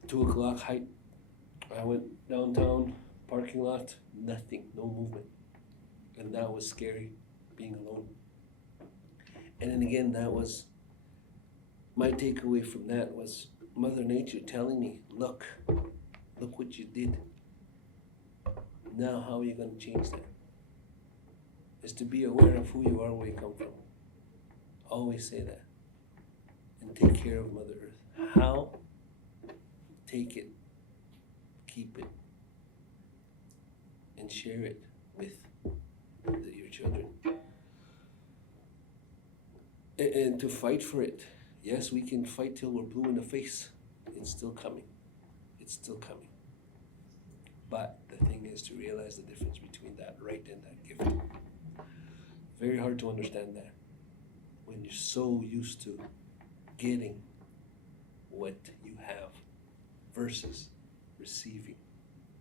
2 o'clock height, I went downtown, parking lot, nothing, no movement. And that was scary, being alone. And then again, that was, my takeaway from that was Mother Nature telling me, look what you did. Now how are you going to change that? Is to be aware of who you are, where you come from. Always say that. And take care of Mother Earth. How? Take it, keep it, and share it with your children. And to fight for it. Yes, we can fight till we're blue in the face. It's still coming. It's still coming. But the thing is to realize the difference between that right and that gift. Very hard to understand that when you're so used to getting what you have versus receiving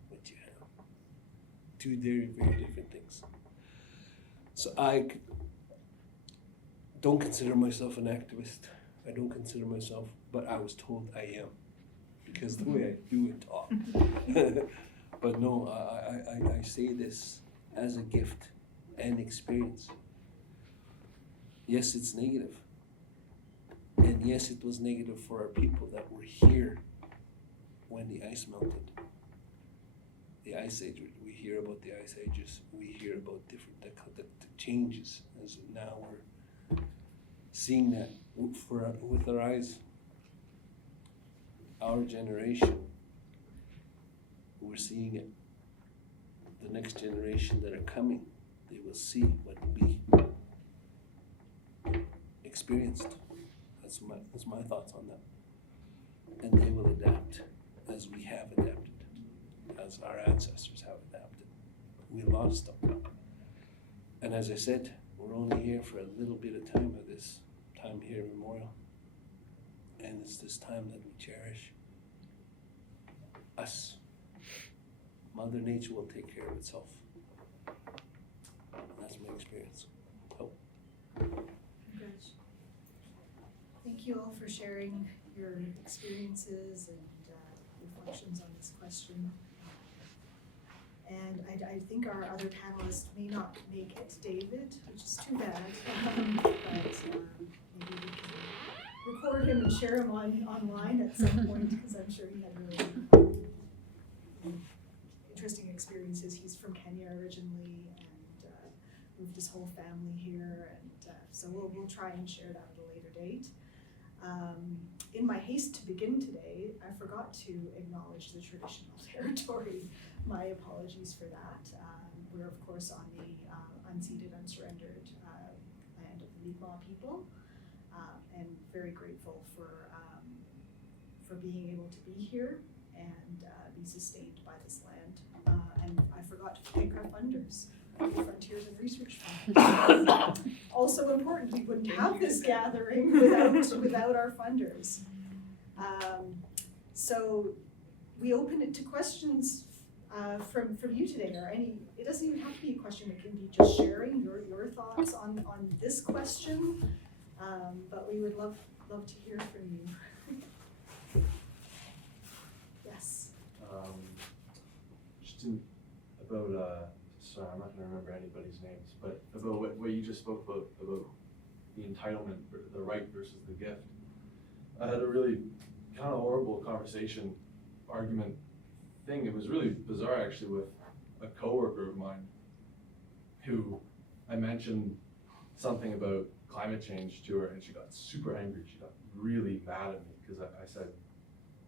what you have. Two very, very different things. So don't consider myself an activist. I don't consider myself, but I was told I am because the way I do and talk. But no, I say this as a gift and experience. Yes, it's negative. And yes, it was negative for our people that were here when the ice melted. The ice age, we hear about the ice ages, we hear about different the changes, as now we're seeing that with our eyes. Our generation, we're seeing it. The next generation that are coming, they will see what we experienced. That's my thoughts on that. And they will adapt as we have adapted, as our ancestors have adapted. We lost them. And as I said, we're only here for a little bit of time of this time here memorial. And it's this time that we cherish. Us. Mother Nature will take care of itself. That's my experience. Hope. Congrats. Thank you all for sharing your experiences and reflections on this question. And I think our other panelists may not make it, David, which is too bad. But maybe we can record him and share him online at some point, because I'm sure he had really interesting experiences. He's from Kenya originally and moved his whole family here, and so we'll try and share that at a later date. In my haste to begin today, I forgot to acknowledge the traditional territory. My apologies for that. We're of course on the unceded, unsurrendered land of the Mi'kmaq people, and very grateful for being able to be here and be sustained by this land. And I forgot to thank our funders, the Frontiers and Research Fund. Also important, we wouldn't have this gathering without our funders. So we open it to questions from you today, or any. It doesn't even have to be a question. It can be just sharing your thoughts on this question. But we would love to hear from you. Yes. Just about sorry, I'm not going to remember anybody's names, but about what you just spoke about the entitlement, the right versus the gift. I had a really kind of horrible conversation, argument thing. It was really bizarre actually with a coworker of mine who I mentioned something about climate change to her, and she got super angry. She got really mad at me because I said,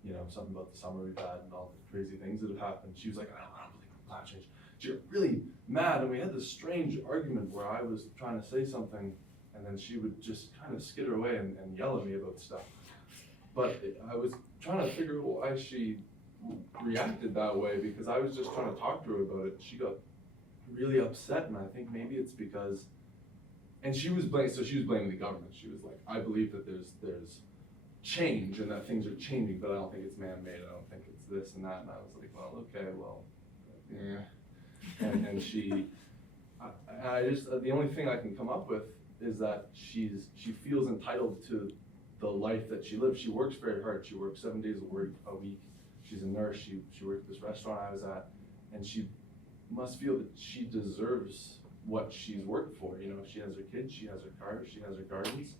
you know, something about the summer we've had and all the crazy things that have happened. She was like, I don't believe in climate change. She got really mad, and we had this strange argument where I was trying to say something, and then she would just kind of skitter away and yell at me about stuff. But I was trying to figure out why she reacted that way, because I was just trying to talk to her about it. She got really upset, and I think maybe it's because, and she was blaming the government. She was like, I believe that there's change and that things are changing, but I don't think it's man-made. I don't think it's this and that. And I was like, well, okay, well, yeah. And she, I just, the only thing I can come up with is that she feels entitled to the life that she lives. She works very hard. She works 7 days a week. She's a nurse. She worked at this restaurant I was at, and she must feel that she deserves what she's worked for. You know, she has her kids, she has her cars, she has her gardens.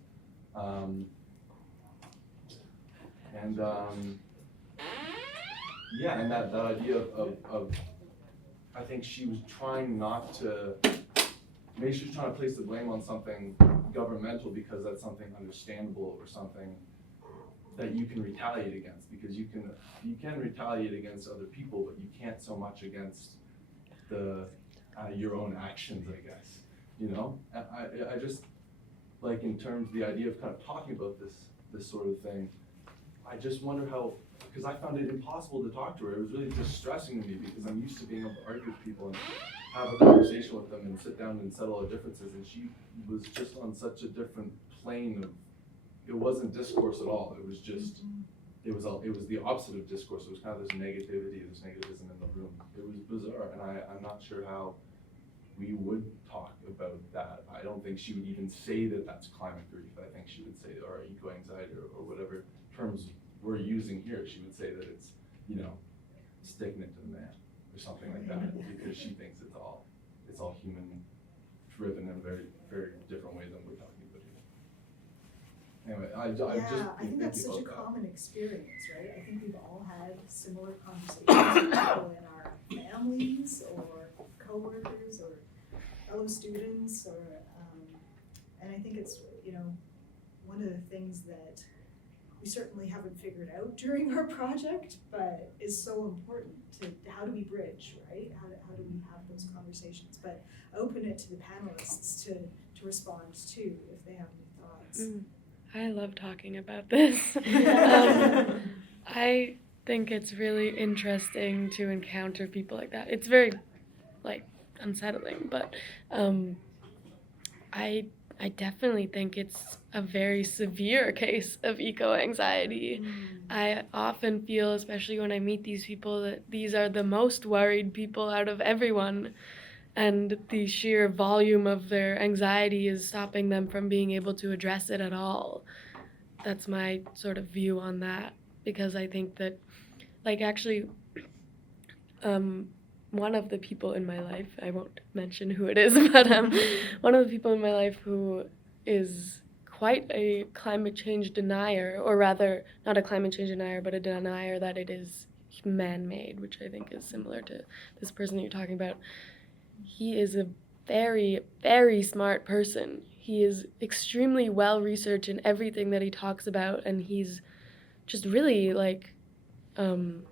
Yeah, and that idea of I think she was trying not to, maybe she was trying to place the blame on something governmental because that's something understandable or something that you can retaliate against, because you can retaliate against other people, but you can't so much against your own actions, I guess, you know? I just, like, in terms of the idea of kind of talking about this sort of thing, I just wonder how, because I found it impossible to talk to her. It was really distressing to me because I'm used to being able to argue with people and have a conversation with them and sit down and settle our differences, and she was just on such a different plane of, it wasn't discourse at all. It was just, it was the opposite of discourse. It was kind of this negativity, this negativism in the room. It was bizarre, and I'm not sure how we would talk about that. I don't think she would even say that that's climate grief. I think she would say, or eco-anxiety, or whatever terms we're using here. She would say that it's, you know, sticking it to the man or something like that, because she thinks it's all human driven in a very, very different way than we're talking about here. Anyway, I think that's such a common experience, right? I think we've all had similar conversations with people in our families or coworkers or fellow students, or and I think it's, you know, one of the things that we certainly haven't figured out during our project, but is so important to how do we bridge, right? How do we have those conversations? But open it to the panelists to respond too if they have any thoughts. I love talking about this. I think it's really interesting to encounter people like that. It's very, like, unsettling, but I definitely think it's a very severe case of eco-anxiety. I often feel, especially when I meet these people, that these are the most worried people out of everyone, and the sheer volume of their anxiety is stopping them from being able to address it at all. That's my sort of view on that, because I think that, like, actually, one of the people in my life, I won't mention who it is, but one of the people in my life who is quite a climate change denier, or rather, not a climate change denier, but a denier that it is man-made, which I think is similar to this person that you're talking about. He is a very, very smart person. He is extremely well-researched in everything that he talks about, and he's just really, like, you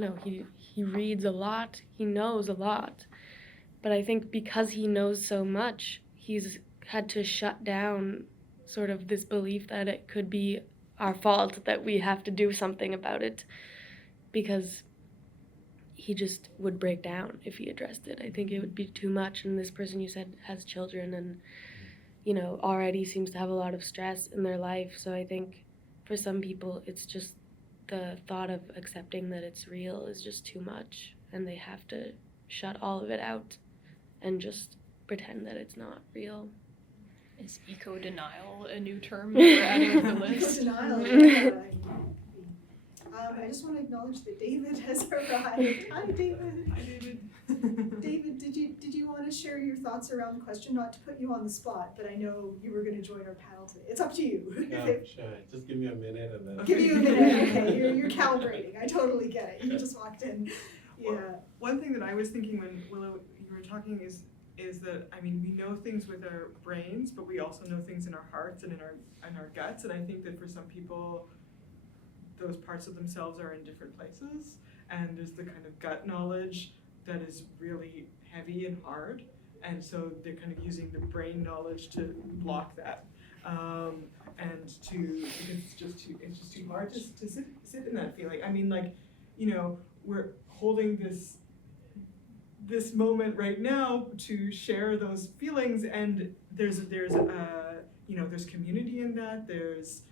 know, he reads a lot, he knows a lot. But I think because he knows so much, he's had to shut down sort of this belief that it could be our fault, that we have to do something about it, because he just would break down if he addressed it. I think it would be too much, and this person you said has children and, you know, already seems to have a lot of stress in their life, so I think for some people it's just the thought of accepting that it's real is just too much, and they have to shut all of it out and just pretend that it's not real. Is eco-denial a new term that we're adding to the list? Denial, yeah. I just want to acknowledge that David has arrived. Hi, David. Hi, David. David, did you want to share your thoughts around the question? Not to put you on the spot, but I know you were going to join our panel today. It's up to you. Yeah, sure. Just give me a minute and then. Give you a minute. Okay, you're calibrating. I totally get it. You just walked in. Yeah. One thing that I was thinking when Willa, you were talking is that, I mean, we know things with our brains, but we also know things in our hearts and in our guts, and I think that for some people, those parts of themselves are in different places, and there's the kind of gut knowledge that is really heavy and hard, and so they're kind of using the brain knowledge to block that, and because it's just too hard to sit in that feeling. I mean, like, you know, we're holding this moment right now to share those feelings, and there's you know, there's community in that, there's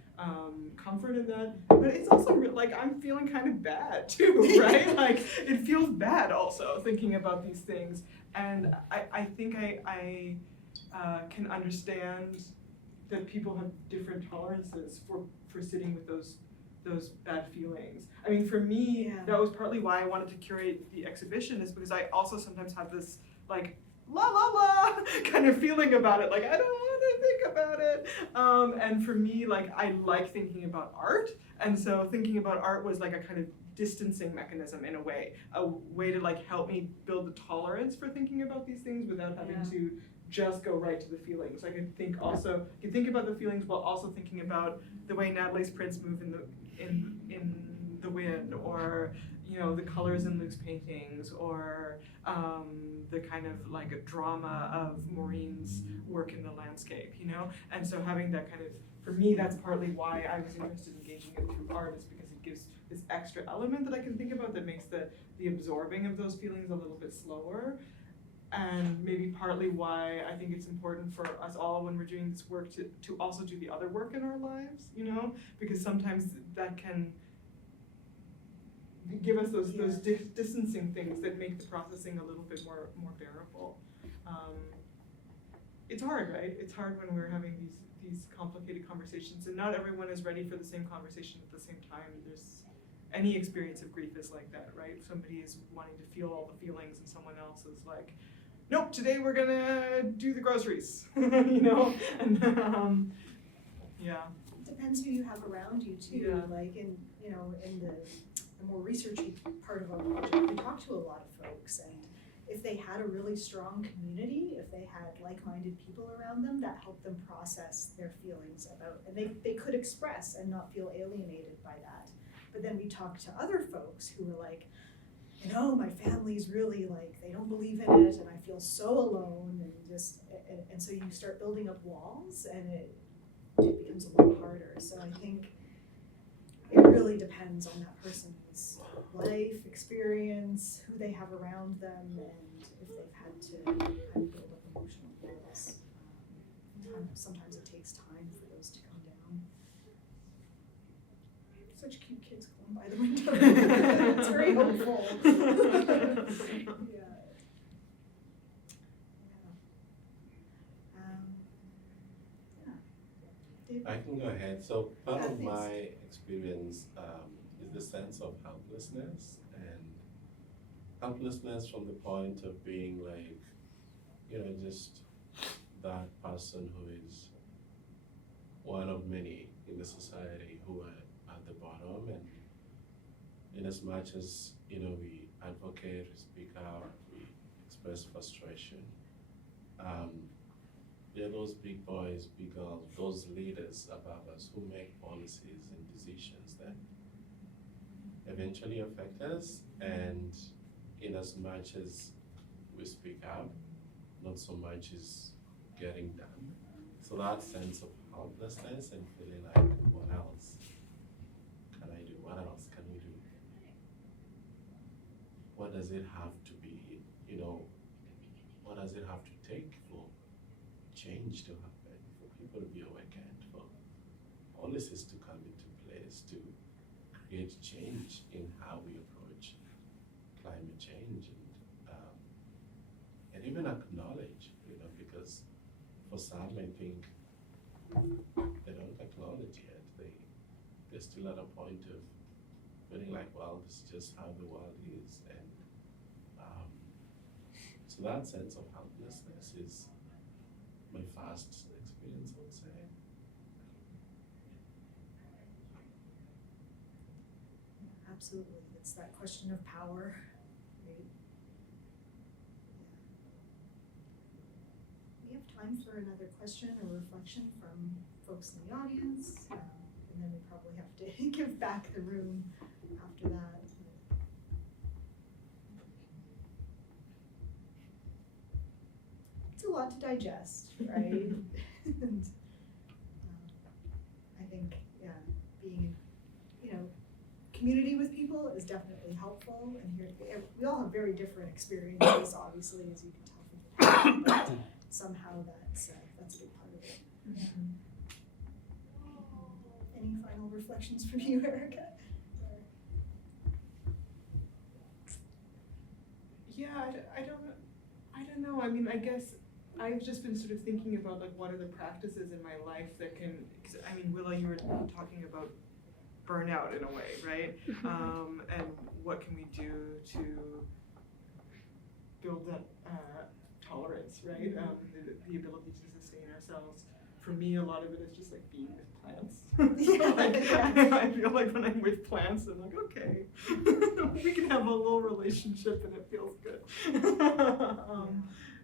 comfort in that, but it's also like I'm feeling kind of bad too, right? Like it feels bad also thinking about these things, and I think I can understand that people have different tolerances for sitting with those bad feelings. I mean, for me, Yeah. that was partly why I wanted to curate the exhibition, is because I also sometimes have this like la la la kind of feeling about it, like I don't want to think about it. And for me, like I like thinking about art, and so thinking about art was like a kind of distancing mechanism in a way to like help me build the tolerance for thinking about these things without having to just go right to the feelings. I could think about the feelings while also thinking about the way Natalie's prints move in the wind, or you know, the colors in Luke's paintings, or the kind of like a drama of Maureen's work in the landscape, you know? And so having that kind of, for me, that's partly why I was interested in engaging it through art, is because it gives this extra element that I can think about that makes the absorbing of those feelings a little bit slower. And maybe partly why I think it's important for us all when we're doing this work to also do the other work in our lives, you know? Because sometimes give us those distancing things that make the processing a little bit more bearable. It's hard, right? It's hard when we're having these complicated conversations, and not everyone is ready for the same conversation at the same time. There's any experience of grief is like that, right? Somebody is wanting to feel all the feelings, and someone else is like, nope, today we're gonna do the groceries, you know? And yeah. Depends who you have around you too. Yeah. Like in the more researchy part of our project, we talked to a lot of folks, and if they had a really strong community, if they had like-minded people around them, that helped them process their feelings about, and they could express and not feel alienated by that. But then we talked to other folks who were like, you know, my family's really like, they don't believe in it, and I feel so alone, and so you start building up walls, and it becomes a lot harder. So I think it really depends on that person's life, experience, who they have around them, and if they've had to kind of build up emotional walls. Sometimes it takes time for those to come down. Such cute kids going by the window. It's very hopeful. Yeah. I can go ahead. So part of thanks. my experience is the sense of helplessness, and helplessness from the point of being like, you know, just that person who is one of many in the society who are at the bottom, and in as much as, you know, we advocate, we speak out, we express frustration, there are those big boys, big girls, those leaders above us who make policies and decisions that eventually affect us, and in as much as we speak out, not so much is getting done. So that sense of helplessness and feeling like, what else can I do? What else can we do? What does it have to be, you know, what does it have to take for change to happen, for people to be awakened, for policies to come into place to create change in how we approach climate change, and even acknowledge, you know, because for some I think they don't acknowledge yet. They're still at a point of feeling like, well, this is just how the world is, and so that sense of helplessness is my first experience, I would say. Absolutely, it's that question of power, right? Yeah. We have time for another question or reflection from folks in the audience, and then we probably have to give back the room after that. It's a lot to digest, right? And I think, yeah, being, you know, community with people is definitely helpful, and here we all have very different experiences, obviously, as you can tell from the panel, but somehow that's a big part of it. Mm-hmm. Any final reflections from you, Erica? Yeah, I don't know. I mean, I guess I've just been sort of thinking about like what are the practices in my life that can, 'cause, I mean, Willa, you were talking about burnout in a way, right? And what can we do to build that tolerance, right? The ability to sustain ourselves. For me, a lot of it is just like being with plants. So like, I feel like when I'm with plants, I'm like, okay, we can have a little relationship and it feels good.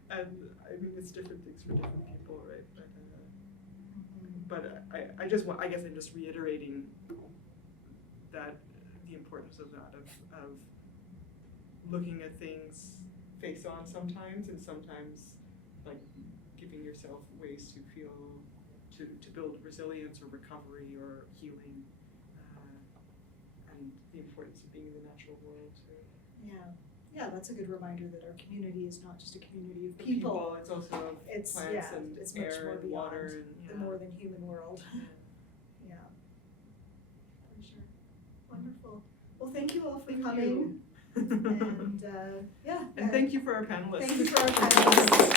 And I mean, it's different things for different people, right? But I guess I'm just reiterating that the importance of that, of looking at things face on sometimes, and sometimes like giving yourself ways to feel, to build resilience or recovery or healing, and the importance of being in the natural world too. Yeah, that's a good reminder that our community is not just a community of people. It's also of It's plants and it's much air more and beyond water and the more than human world. Yeah, for sure. Wonderful. Well, Well, thank you all for Thank coming. you. And yeah. And thank you for our panelists. Thank you for our panelists.